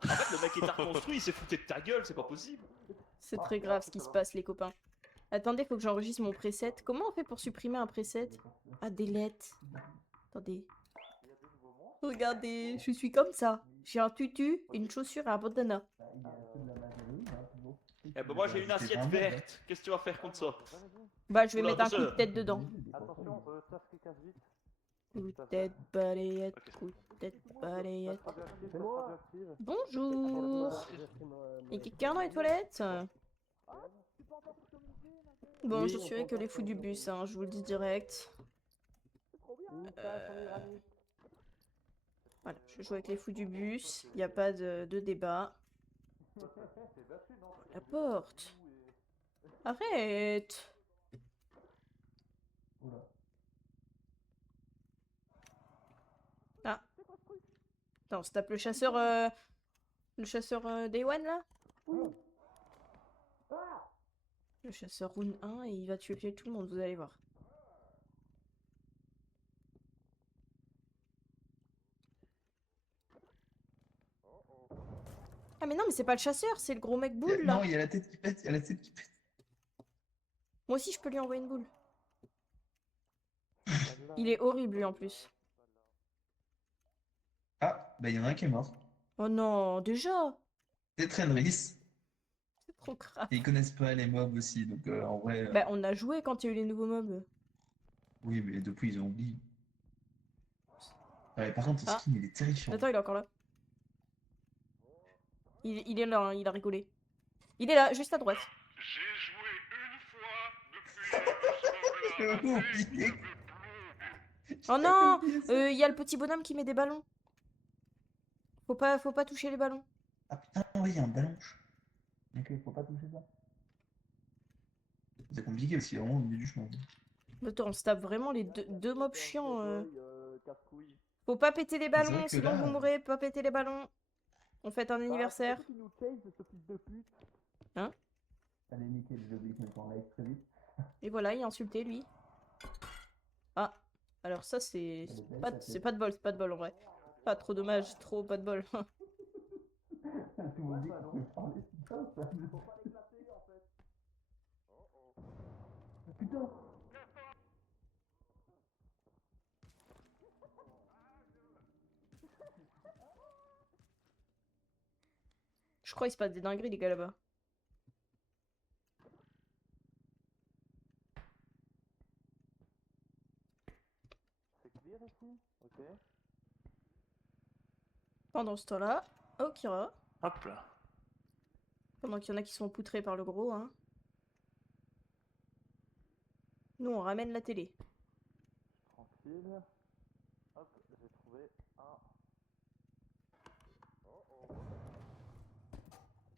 En fait, le mec est reconstruit, il s'est foutu de ta gueule, c'est pas possible. C'est très grave ce qui se passe, les copains. Attendez, faut que j'enregistre mon preset. Comment on fait pour supprimer un preset? Ah, delete. Attendez. Regardez, je suis comme ça. J'ai un tutu, une chaussure et un bandana. Eh ben moi j'ai une assiette verte. Qu'est-ce que tu vas faire contre ça? Bah, je vais Oula, mettre un coup attention. de tête dedans. Attention, ça se casse vite. Coup de tête, balayette, coup de tête, balayette. C'est moi. Bonjour. Y'a quelqu'un dans les toilettes? Bon, je suis avec les fous du bus, hein, je vous le dis direct. Voilà, je joue avec les fous du bus, il n'y a pas de débat. La porte. Arrête. Ah. Attends, on se tape le chasseur Day One là? Le chasseur Round 1 et il va tuer tout le monde, vous allez voir. Ah mais non, mais c'est pas le chasseur, c'est le gros mec boule là. Non, il y a la tête qui pète, il y a la tête qui pète. Moi aussi je peux lui envoyer une boule. Il est horrible lui en plus. Ah, bah il y en a un qui est mort. Oh non, déjà. C'est Trenris. C'est trop grave. Et ils connaissent pas les mobs aussi, donc en vrai... Bah on a joué quand il y a eu les nouveaux mobs. Oui, mais depuis ils ont oublié. Ouais, par contre, ton skin il est terrifiant. Attends, il est encore là. Il est là, hein, il a rigolé. Il est là, juste à droite. J'ai joué une fois depuis Oh non, il y a le petit bonhomme qui met des ballons. Faut pas toucher les ballons. Ah putain, oui, il y a un ballon. Ok, faut pas toucher ça. C'est compliqué aussi, vraiment au milieu du chemin. Attends, on se tape vraiment les deux mobs chiants. Faut pas péter les ballons, sinon vous mourrez. Pas péter les ballons. On fête un anniversaire. Hein? Allez, nickel, j'ai oublié de mettre en live très vite. Et voilà, il a insulté lui. Ah, alors ça c'est pas de bol, c'est pas de bol en vrai. Pas trop dommage, trop pas de bol. Tout le monde dit qu'on peut parler, putain, ça. Putain. Je crois qu'il se passe des dingueries les gars là-bas. C'est clear ici? Ok. Pendant ce temps-là, AoKira. Hop là. Pendant qu'il y en a qui sont poutrés par le gros, hein. Nous on ramène la télé. Tranquille. Hop, j'ai trouvé un.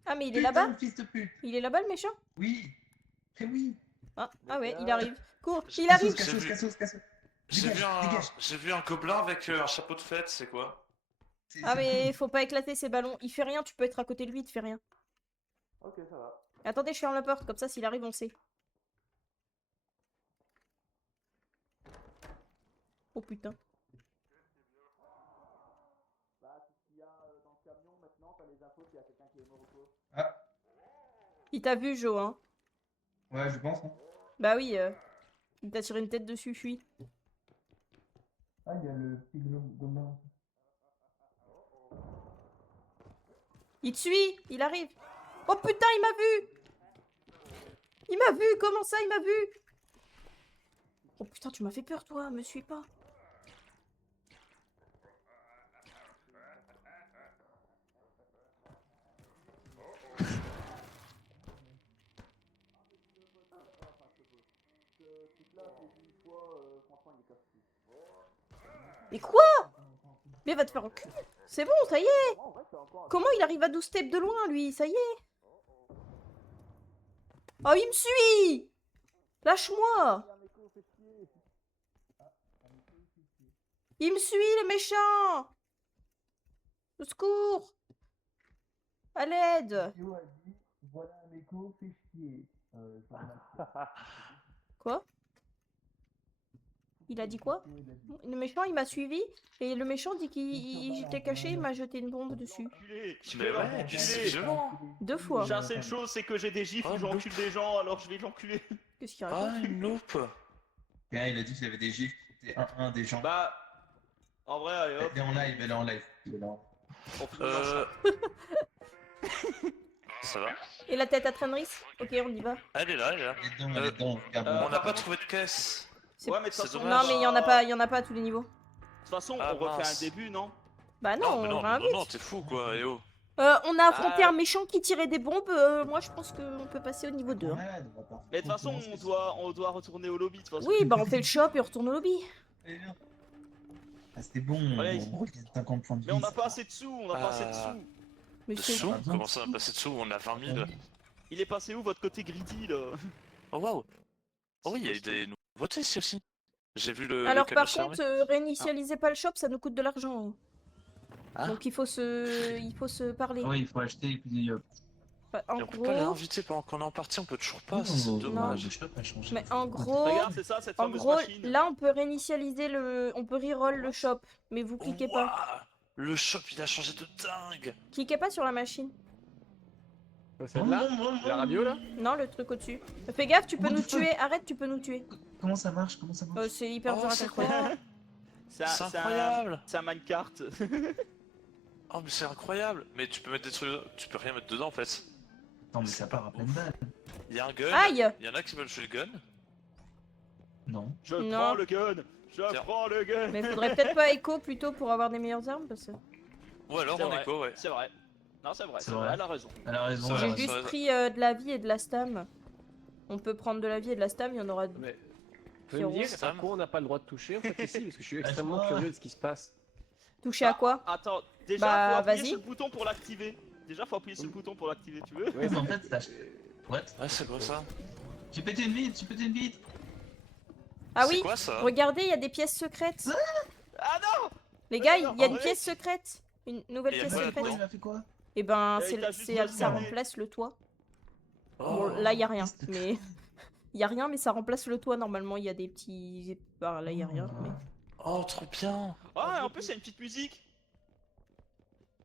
Ah mais il est là-bas? Fils de pute. Il est là-bas le méchant? Oui. Eh oui. Ah ouais, il arrive. Cours, il arrive. Cassos. J'ai vu un gobelin avec un chapeau de fête, c'est quoi? Ah mais faut pas éclater ces ballons. Il fait rien, tu peux être à côté de lui, il te fait rien. Ok, ça va. Attendez, je ferme la porte, comme ça s'il arrive on sait. Oh putain. Bah, c'est ce qu'il y a dans le camion maintenant, t'as les infos qu'il y a quelqu'un qui est mort ou quoi. Ah. Il t'a vu, Jo, hein. Ouais, je pense. Hein. Bah oui, il t'a tiré une tête dessus, fuis. Ah, il y a le petit gobelin. Il te suit, il arrive. Oh putain, il m'a vu. Il m'a vu, comment ça, il m'a vu? Oh putain, tu m'as fait peur, toi, me suis pas. Mais quoi? Mais va te faire enculer. C'est bon, ça y est. Comment il arrive à 12 steps de loin, lui? Ça y est. Oh, il me suit. Lâche-moi. Il me suit, le méchant. Au secours. À l'aide. Voilà un écho, fait chier. Quoi? Il a dit quoi? Le méchant, il m'a suivi. Et le méchant dit qu'il j'étais caché, il m'a jeté une bombe dessus. Mais ouais, c'est violent. 2 fois. J'ai assez de choses, c'est que j'ai des gifs où j'encule des gens, alors je vais l'enculer. Qu'est-ce qu'il raconte? Ah, une loupe. Bien, il a dit qu'il avait des gifs, c'était un des gens. Bah, en vrai, allez hop. Elle est en live, elle est en live. Elle est en- Ça va? Et la tête à Trenris? Ok, on y va. Elle est là, elle est là. Elle est dedans, regarde. On n'a pas trouvé de caisse. Ouais, mais de toute C'est façon, dommage. Non, mais il y en a pas à tous les niveaux. De toute façon, Ah, on refait mince. un début, non? Bah non, mais on non, réinvite. non, t'es fou quoi, eh oh. On a affronté un méchant qui tirait des bombes. Moi, je pense qu'on peut passer au niveau 2. hein. Mais de toute façon, on doit retourner au lobby, de toute façon. Oui, bah on fait le shop et on retourne au lobby. Ah, c'était bon, Allez. on regagne 50 points de vie. Mais on n'a pas assez de sous, on n'a pas assez de sous. Mais De c'est- sous? Comment ça, passer de sous? On a 20 000. Il est passé où votre côté greedy là? Oh waouh. Oh oui, il y a eu des nouveautés ici aussi. J'ai vu le. Alors le par camion contre, fermé. réinitialisez pas le shop, ça nous coûte de l'argent. hein. Ah. Donc il faut se parler. Oui, il faut acheter et puis. Enfin, en Et on peut pas les gros, inviter pendant qu'on est en partie, on peut toujours pas, Non, c'est non, dommage. le shop a changé. mais en gros, Regarde, c'est ça, cette en fameuse gros, machine. là on peut réinitialiser on peut reroll le shop, mais vous cliquez pas. Ouah, le shop il a changé de dingue. Cliquez pas sur la machine. C'est là la radio là. Non, le truc au-dessus. Fais gaffe, tu peux What nous the fuck? tuer. Arrête, tu peux nous tuer. Comment ça marche? Comment ça marche? C'est hyper Oh, dur à c'est comprendre. C'est C'est incroyable. C'est un minecart. Oh mais c'est incroyable. Mais tu peux mettre des trucs, tu peux rien mettre dedans en fait. Non, mais ça part à pleine balle. Il y a un gun. Aïe. Il y en a qui veulent jouer le gun. Non. Je Non. prends le gun. Je Tiens. prends le gun. Mais faudrait peut-être pas écho plutôt pour avoir des meilleures armes parce que Ou alors C'est en vrai. écho, ouais. C'est vrai. Non, c'est vrai, C'est c'est vrai, vrai. elle a raison. Elle a raison. Ça elle a va. j'ai raison. juste pris de la vie et de la stam. On peut prendre de la vie et de la stam, il y en aura. Mais Vous pouvez me dire Sam. à quoi on n'a pas le droit de toucher en fait ici parce que je suis extrêmement Laisse-moi. curieux de ce qui se passe. Toucher à quoi? Attends, déjà Bah, faut appuyer vas-y. sur le bouton pour l'activer. Déjà faut appuyer sur le bouton pour l'activer, tu veux? Ouais, mais en fait, ça. What? Ouais, c'est quoi ça? J'ai pété une vitre, j'ai pété une vitre. Ah C'est oui, quoi ça? regardez, il y a des pièces secrètes. Ah non! Les gars, il y a en une vrai. pièce secrète. Une nouvelle Et y a pièce quoi secrète. là-dedans? Il a fait quoi? Et ben, Il t'a juste ça mentionné. remplace le toit. Oh. Bon, là, il y a rien, mais il y a rien, mais ça remplace le toit. Normalement, il y a des petits. Bah, là, il y a rien. Mais... Oh, trop bien. Ah, et en plus, il y a une petite musique.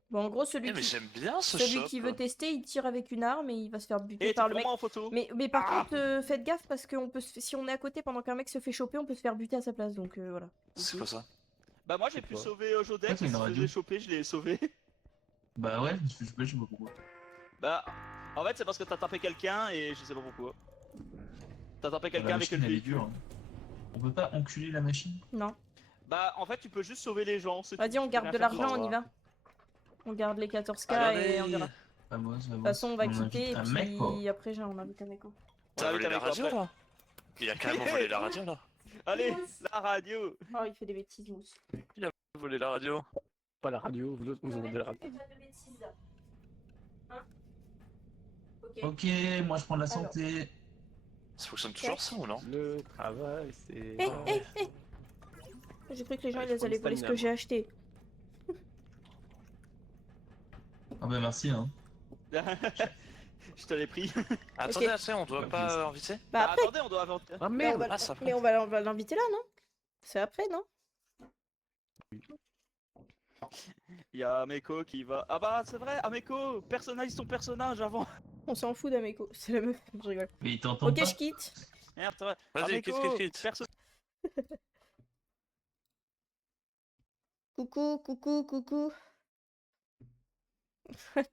Bon, en gros, celui Eh, mais qui... j'aime bien ce Celui shop. qui veut tester, il tire avec une arme et il va se faire buter Et tu par prends le mec. moi en photo. Mais par contre, faites gaffe parce que si on est à côté pendant qu'un mec se fait choper, on peut se faire buter à sa place. Donc voilà. C'est quoi ça? Bah moi j'ai pu quoi? sauver Jodex, Ouais, c'est il une se radio. faisait choper, je l'ai sauvé. Bah ouais, je sais pas pourquoi. Bah, en fait c'est parce que t'as tapé quelqu'un et je sais pas pourquoi. T'as tapé La quelqu'un avec machine, le elle est véhicule. dure. Hein. On peut pas enculer la machine? Non. Bah en fait tu peux juste sauver les gens. c'est tout, Vas-y, on tu peux garde rien de faire l'argent, d'autre. on y va. On garde les 14K Allez. et on verra. De Vamos, vamos. toute façon, on va quitter et un mec, quoi. puis après, on invite un écho. T'as Ah, volé oui, la t'as radio après. là? Il a carrément volé la radio là. Allez, la radio. Oh, il fait des bêtises, Mousse. Il a volé la radio. Pas la radio, vous autres, vous avez de la radio. Fais pas de bêtises. Hein? Ok. Ok, moi je prends la santé. Ça fonctionne toujours ça ou non? Le travail, c'est. J'ai cru que les gens Ouais, je ils prends allaient une voler ce stamina, que j'ai acheté. Ah bah merci hein. Je te l'ai pris. Attendez, on doit pas inviter? Bah après, attendez, on doit avoir. Ah mais on merde! va, ça mais on va l'inviter là, non? C'est après, non? Il y a Ameko qui va. Ah bah c'est vrai, Ameko, personnalise ton personnage avant. On s'en fout d'Ameko, c'est la meuf, je rigole. Mais il t'entend Ok, pas. je quitte. Merde, toi. Vas-y, quitte. Personne. Coucou, coucou, coucou.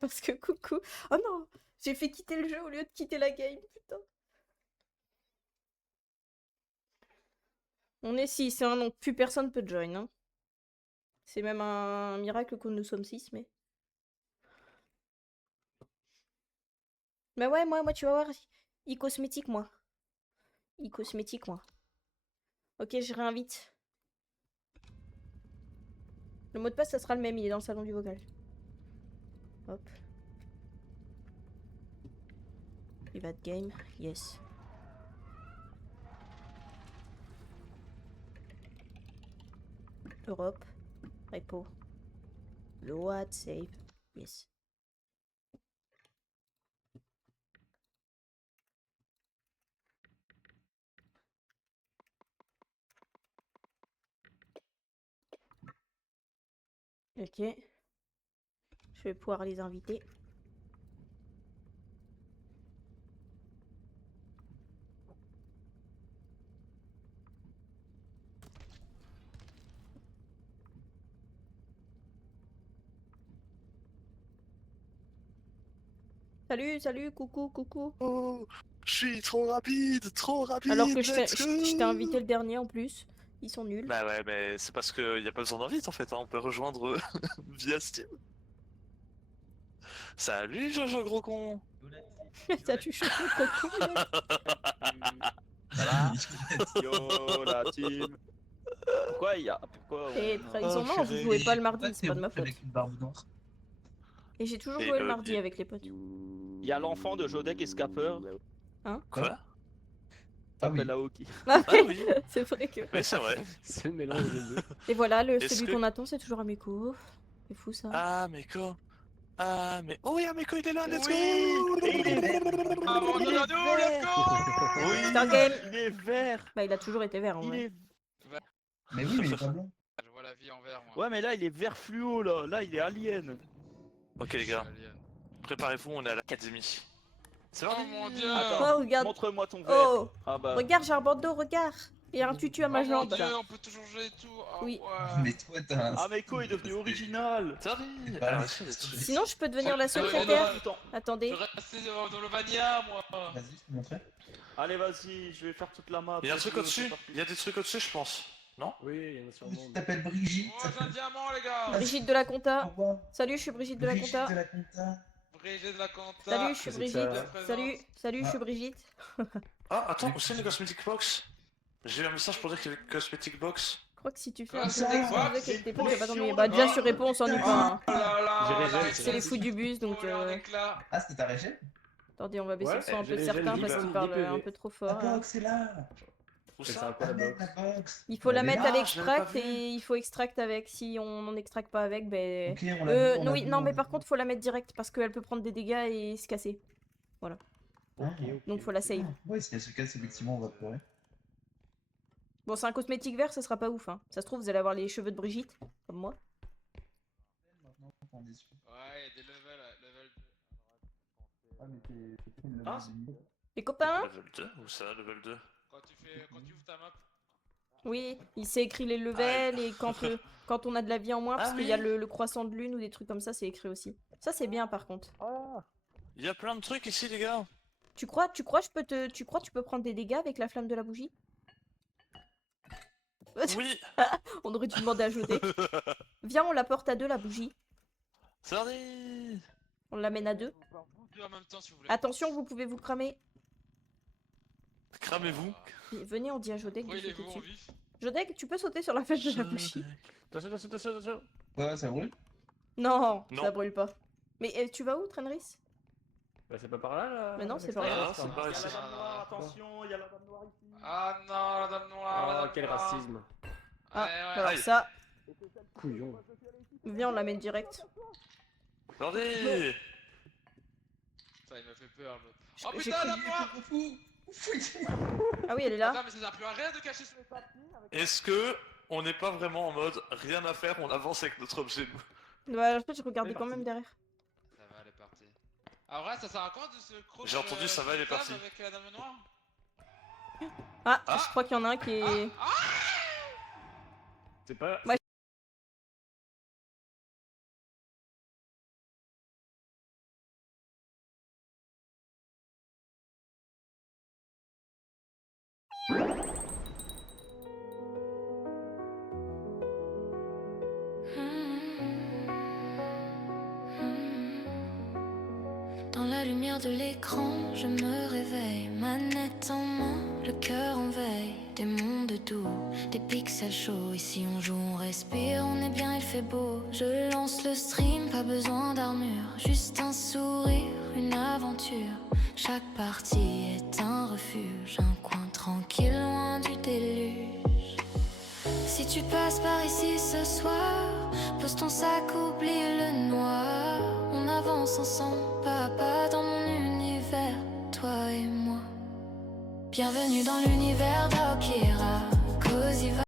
Parce que coucou. Oh non, j'ai fait quitter le jeu au lieu de quitter la game, putain. On est 6, hein, donc plus personne peut join. Hein. C'est même un miracle que nous sommes 6, mais... Mais ouais, moi, tu vas voir, e-cosmétique, moi. E-cosmétique, moi. Ok, je réinvite. Le mot de passe, ça sera le même, il est dans le salon du vocal. Hop. Private game, yes. Europe, repo. Load, save, yes. Ok. Je vais pouvoir les inviter. Salut, coucou, coucou. Oh, je suis trop rapide, Alors que let's je t'ai go. invité le dernier en plus. Ils sont nuls. Bah ouais, mais c'est parce qu'il n'y a pas besoin d'invite en fait, hein. On peut rejoindre via Steam. Salut Jojo gros con. Salut, Jojo gros con. Yo, la team. Pourquoi il y a... Pourquoi Et trahison, non, vous jouez pas le mardi, c'est pas de ma faute. Avec une barbe noire. Et j'ai toujours joué le mardi avec les potes. Il y a l'enfant de Jodek et Scapper. Hein? Quoi? S'appelle AoKira. Ah Ah oui. C'est vrai que... Mais c'est vrai. C'est le mélange des deux. Et voilà, Est-ce celui que- qu'on attend, c'est toujours Ameko. C'est fou ça. Ah mais quoi? Ah mais... Oh oui, Ameko il est là, let's go. Star Game. Il est vert. Bah il a toujours été vert en vrai. Mais oui, mais il est pas blanc. Je vois la vie en vert, moi. Ouais, mais là il est vert fluo là. Là il est alien. Ok les gars, préparez-vous, on est à l'académie. C'est Oh parti. mon dieu! Oh regarde. Montre-moi ton vert. Oh Ah bah. regarde, j'ai un bandeau, regarde. Il y a un tutu à ma Oh mon jambe. dieu, on peut tout changer et tout. Oh, Oui. ouais. Mais toi, t'as un. Ameko est devenu original. Salut. Pas Alors, la- est-ce qu'il y a des trucs- Sinon je peux devenir la Ouais, secrétaire. ouais, Attendez. Je vais rester dans le Vania, moi. Vas-y, je peux montrer. Allez, vas-y, je vais faire toute la map. Il y a un truc au-dessus? Il y a des trucs au-dessus je pense. Non? Oui, il y en a sûrement. Tu t'appelles Brigitte. Oh, j'ai un diamant, les gars. Brigitte de la compta. Au revoir. Salut, je suis Brigitte de la Brigitte compta. de la compta. Brigitte de la compta. Salut, je suis C'est Brigitte. ça. Salut, je suis Brigitte. Ah attends, où c'est les cosmetic box? J'ai eu un message pour dire qu'il y avait cosmetic box. Je crois que si tu fais Ah, un peu c'est de quoi? avec tes potes, tu vas pas t'ennuyer. Potion Bah déjà de- sur Répond, on s'ennuie pas. hein. Oh là là, J'ai la régé, C'est les fous du bus, donc Oh, en éclat. Ah, c'était ta régie? attendez, on va baisser Ouais, le son un j'ai peu les certain gels parce libres. qu'il parle 10 PV. un peu trop La fort. hein. box est là. Où C'est ça? un peu la Amène box. la box. Il faut la Elle est mettre là. à je l'avais pas l'extract vu. et il faut extract avec. Si on n'en extracte pas avec, ben. Ok, on l'a vu, on Non, l'a oui, vu, non, on mais l'a par vu. contre, faut la mettre direct parce qu'elle peut prendre des dégâts et se casser. Voilà. Ah, Donc faut la save. ouais, si elle se casse, effectivement, on va pleurer. Bon, c'est un cosmétique vert, ça sera pas ouf. Hein. Ça se trouve, vous allez avoir les cheveux de Brigitte, comme moi. Maintenant qu'on discute. Ouais, il y a des levels, level 2. Ah, mais c'est une Ah, Les copains? Level 2? Où ça, level 2? Quand tu ouvres ta map. Oui, il s'est écrit les levels et quand on a de la vie en moins, parce Ah qu'il y a oui. le croissant de lune ou des trucs comme ça, c'est écrit aussi. Ça, c'est bien par contre. Il y a plein de trucs ici les gars. Tu crois, tu peux prendre des dégâts avec la flamme de la bougie? Oui. On aurait dû demander à Jodek. Viens, on la porte à deux la bougie. Salut. On l'amène à deux. Deux en même temps, si vous voulez. Attention, vous pouvez vous cramer. Cramez-vous. Venez, on dit à Jodek de Oui, il est sauter bon en dessus. vif. Jodek, tu peux sauter sur la flèche de la bougie? Attention. Ouais, ça brûle. Non, Non. ça brûle pas. Mais tu vas où, Trenris? Bah, c'est pas par là, là. Mais non, c'est par Ah, là. non, c'est pas Il y a ici. la dame noire, attention, il y a la dame noire ici. Ah non, la dame noire. la Oh, dame quel noire. racisme. Ah, Ouais, ouais. alors Aïe. ça, Couillon. viens, on l'amène direct. Attendez. Ça, il me fait peur, l'autre. J'ai Oh cru- putain, la dame noire. Ah oui, elle est là. Attends, mais ça sert plus à rien de cacher sur les papiers. Est-ce que on n'est pas vraiment en mode rien à faire, on avance avec notre objet nous? Bah, en fait, je regardais quand même derrière. Ça va, elle est partie. En vrai, ça sert à quoi de se croquer? J'ai entendu, ça va, il est parti. Avec la dame noire. Ah, je crois qu'il y en a un qui est... C'est pas... Ouais. Dans la lumière de l'écran, je me réveille, manette en main, le cœur en veille. Des mondes doux, des pixels chauds. Ici on joue, on respire, on est bien, il fait beau. Je lance le stream, pas besoin d'armure, juste un sourire, une aventure. Chaque partie est un refuge, un coin tranquille, loin du déluge. Si tu passes par ici ce soir, pose ton sac, oublie le noir. On avance ensemble, pas à pas dans mon univers, toi et moi. Bienvenue dans l'univers d'AoKira.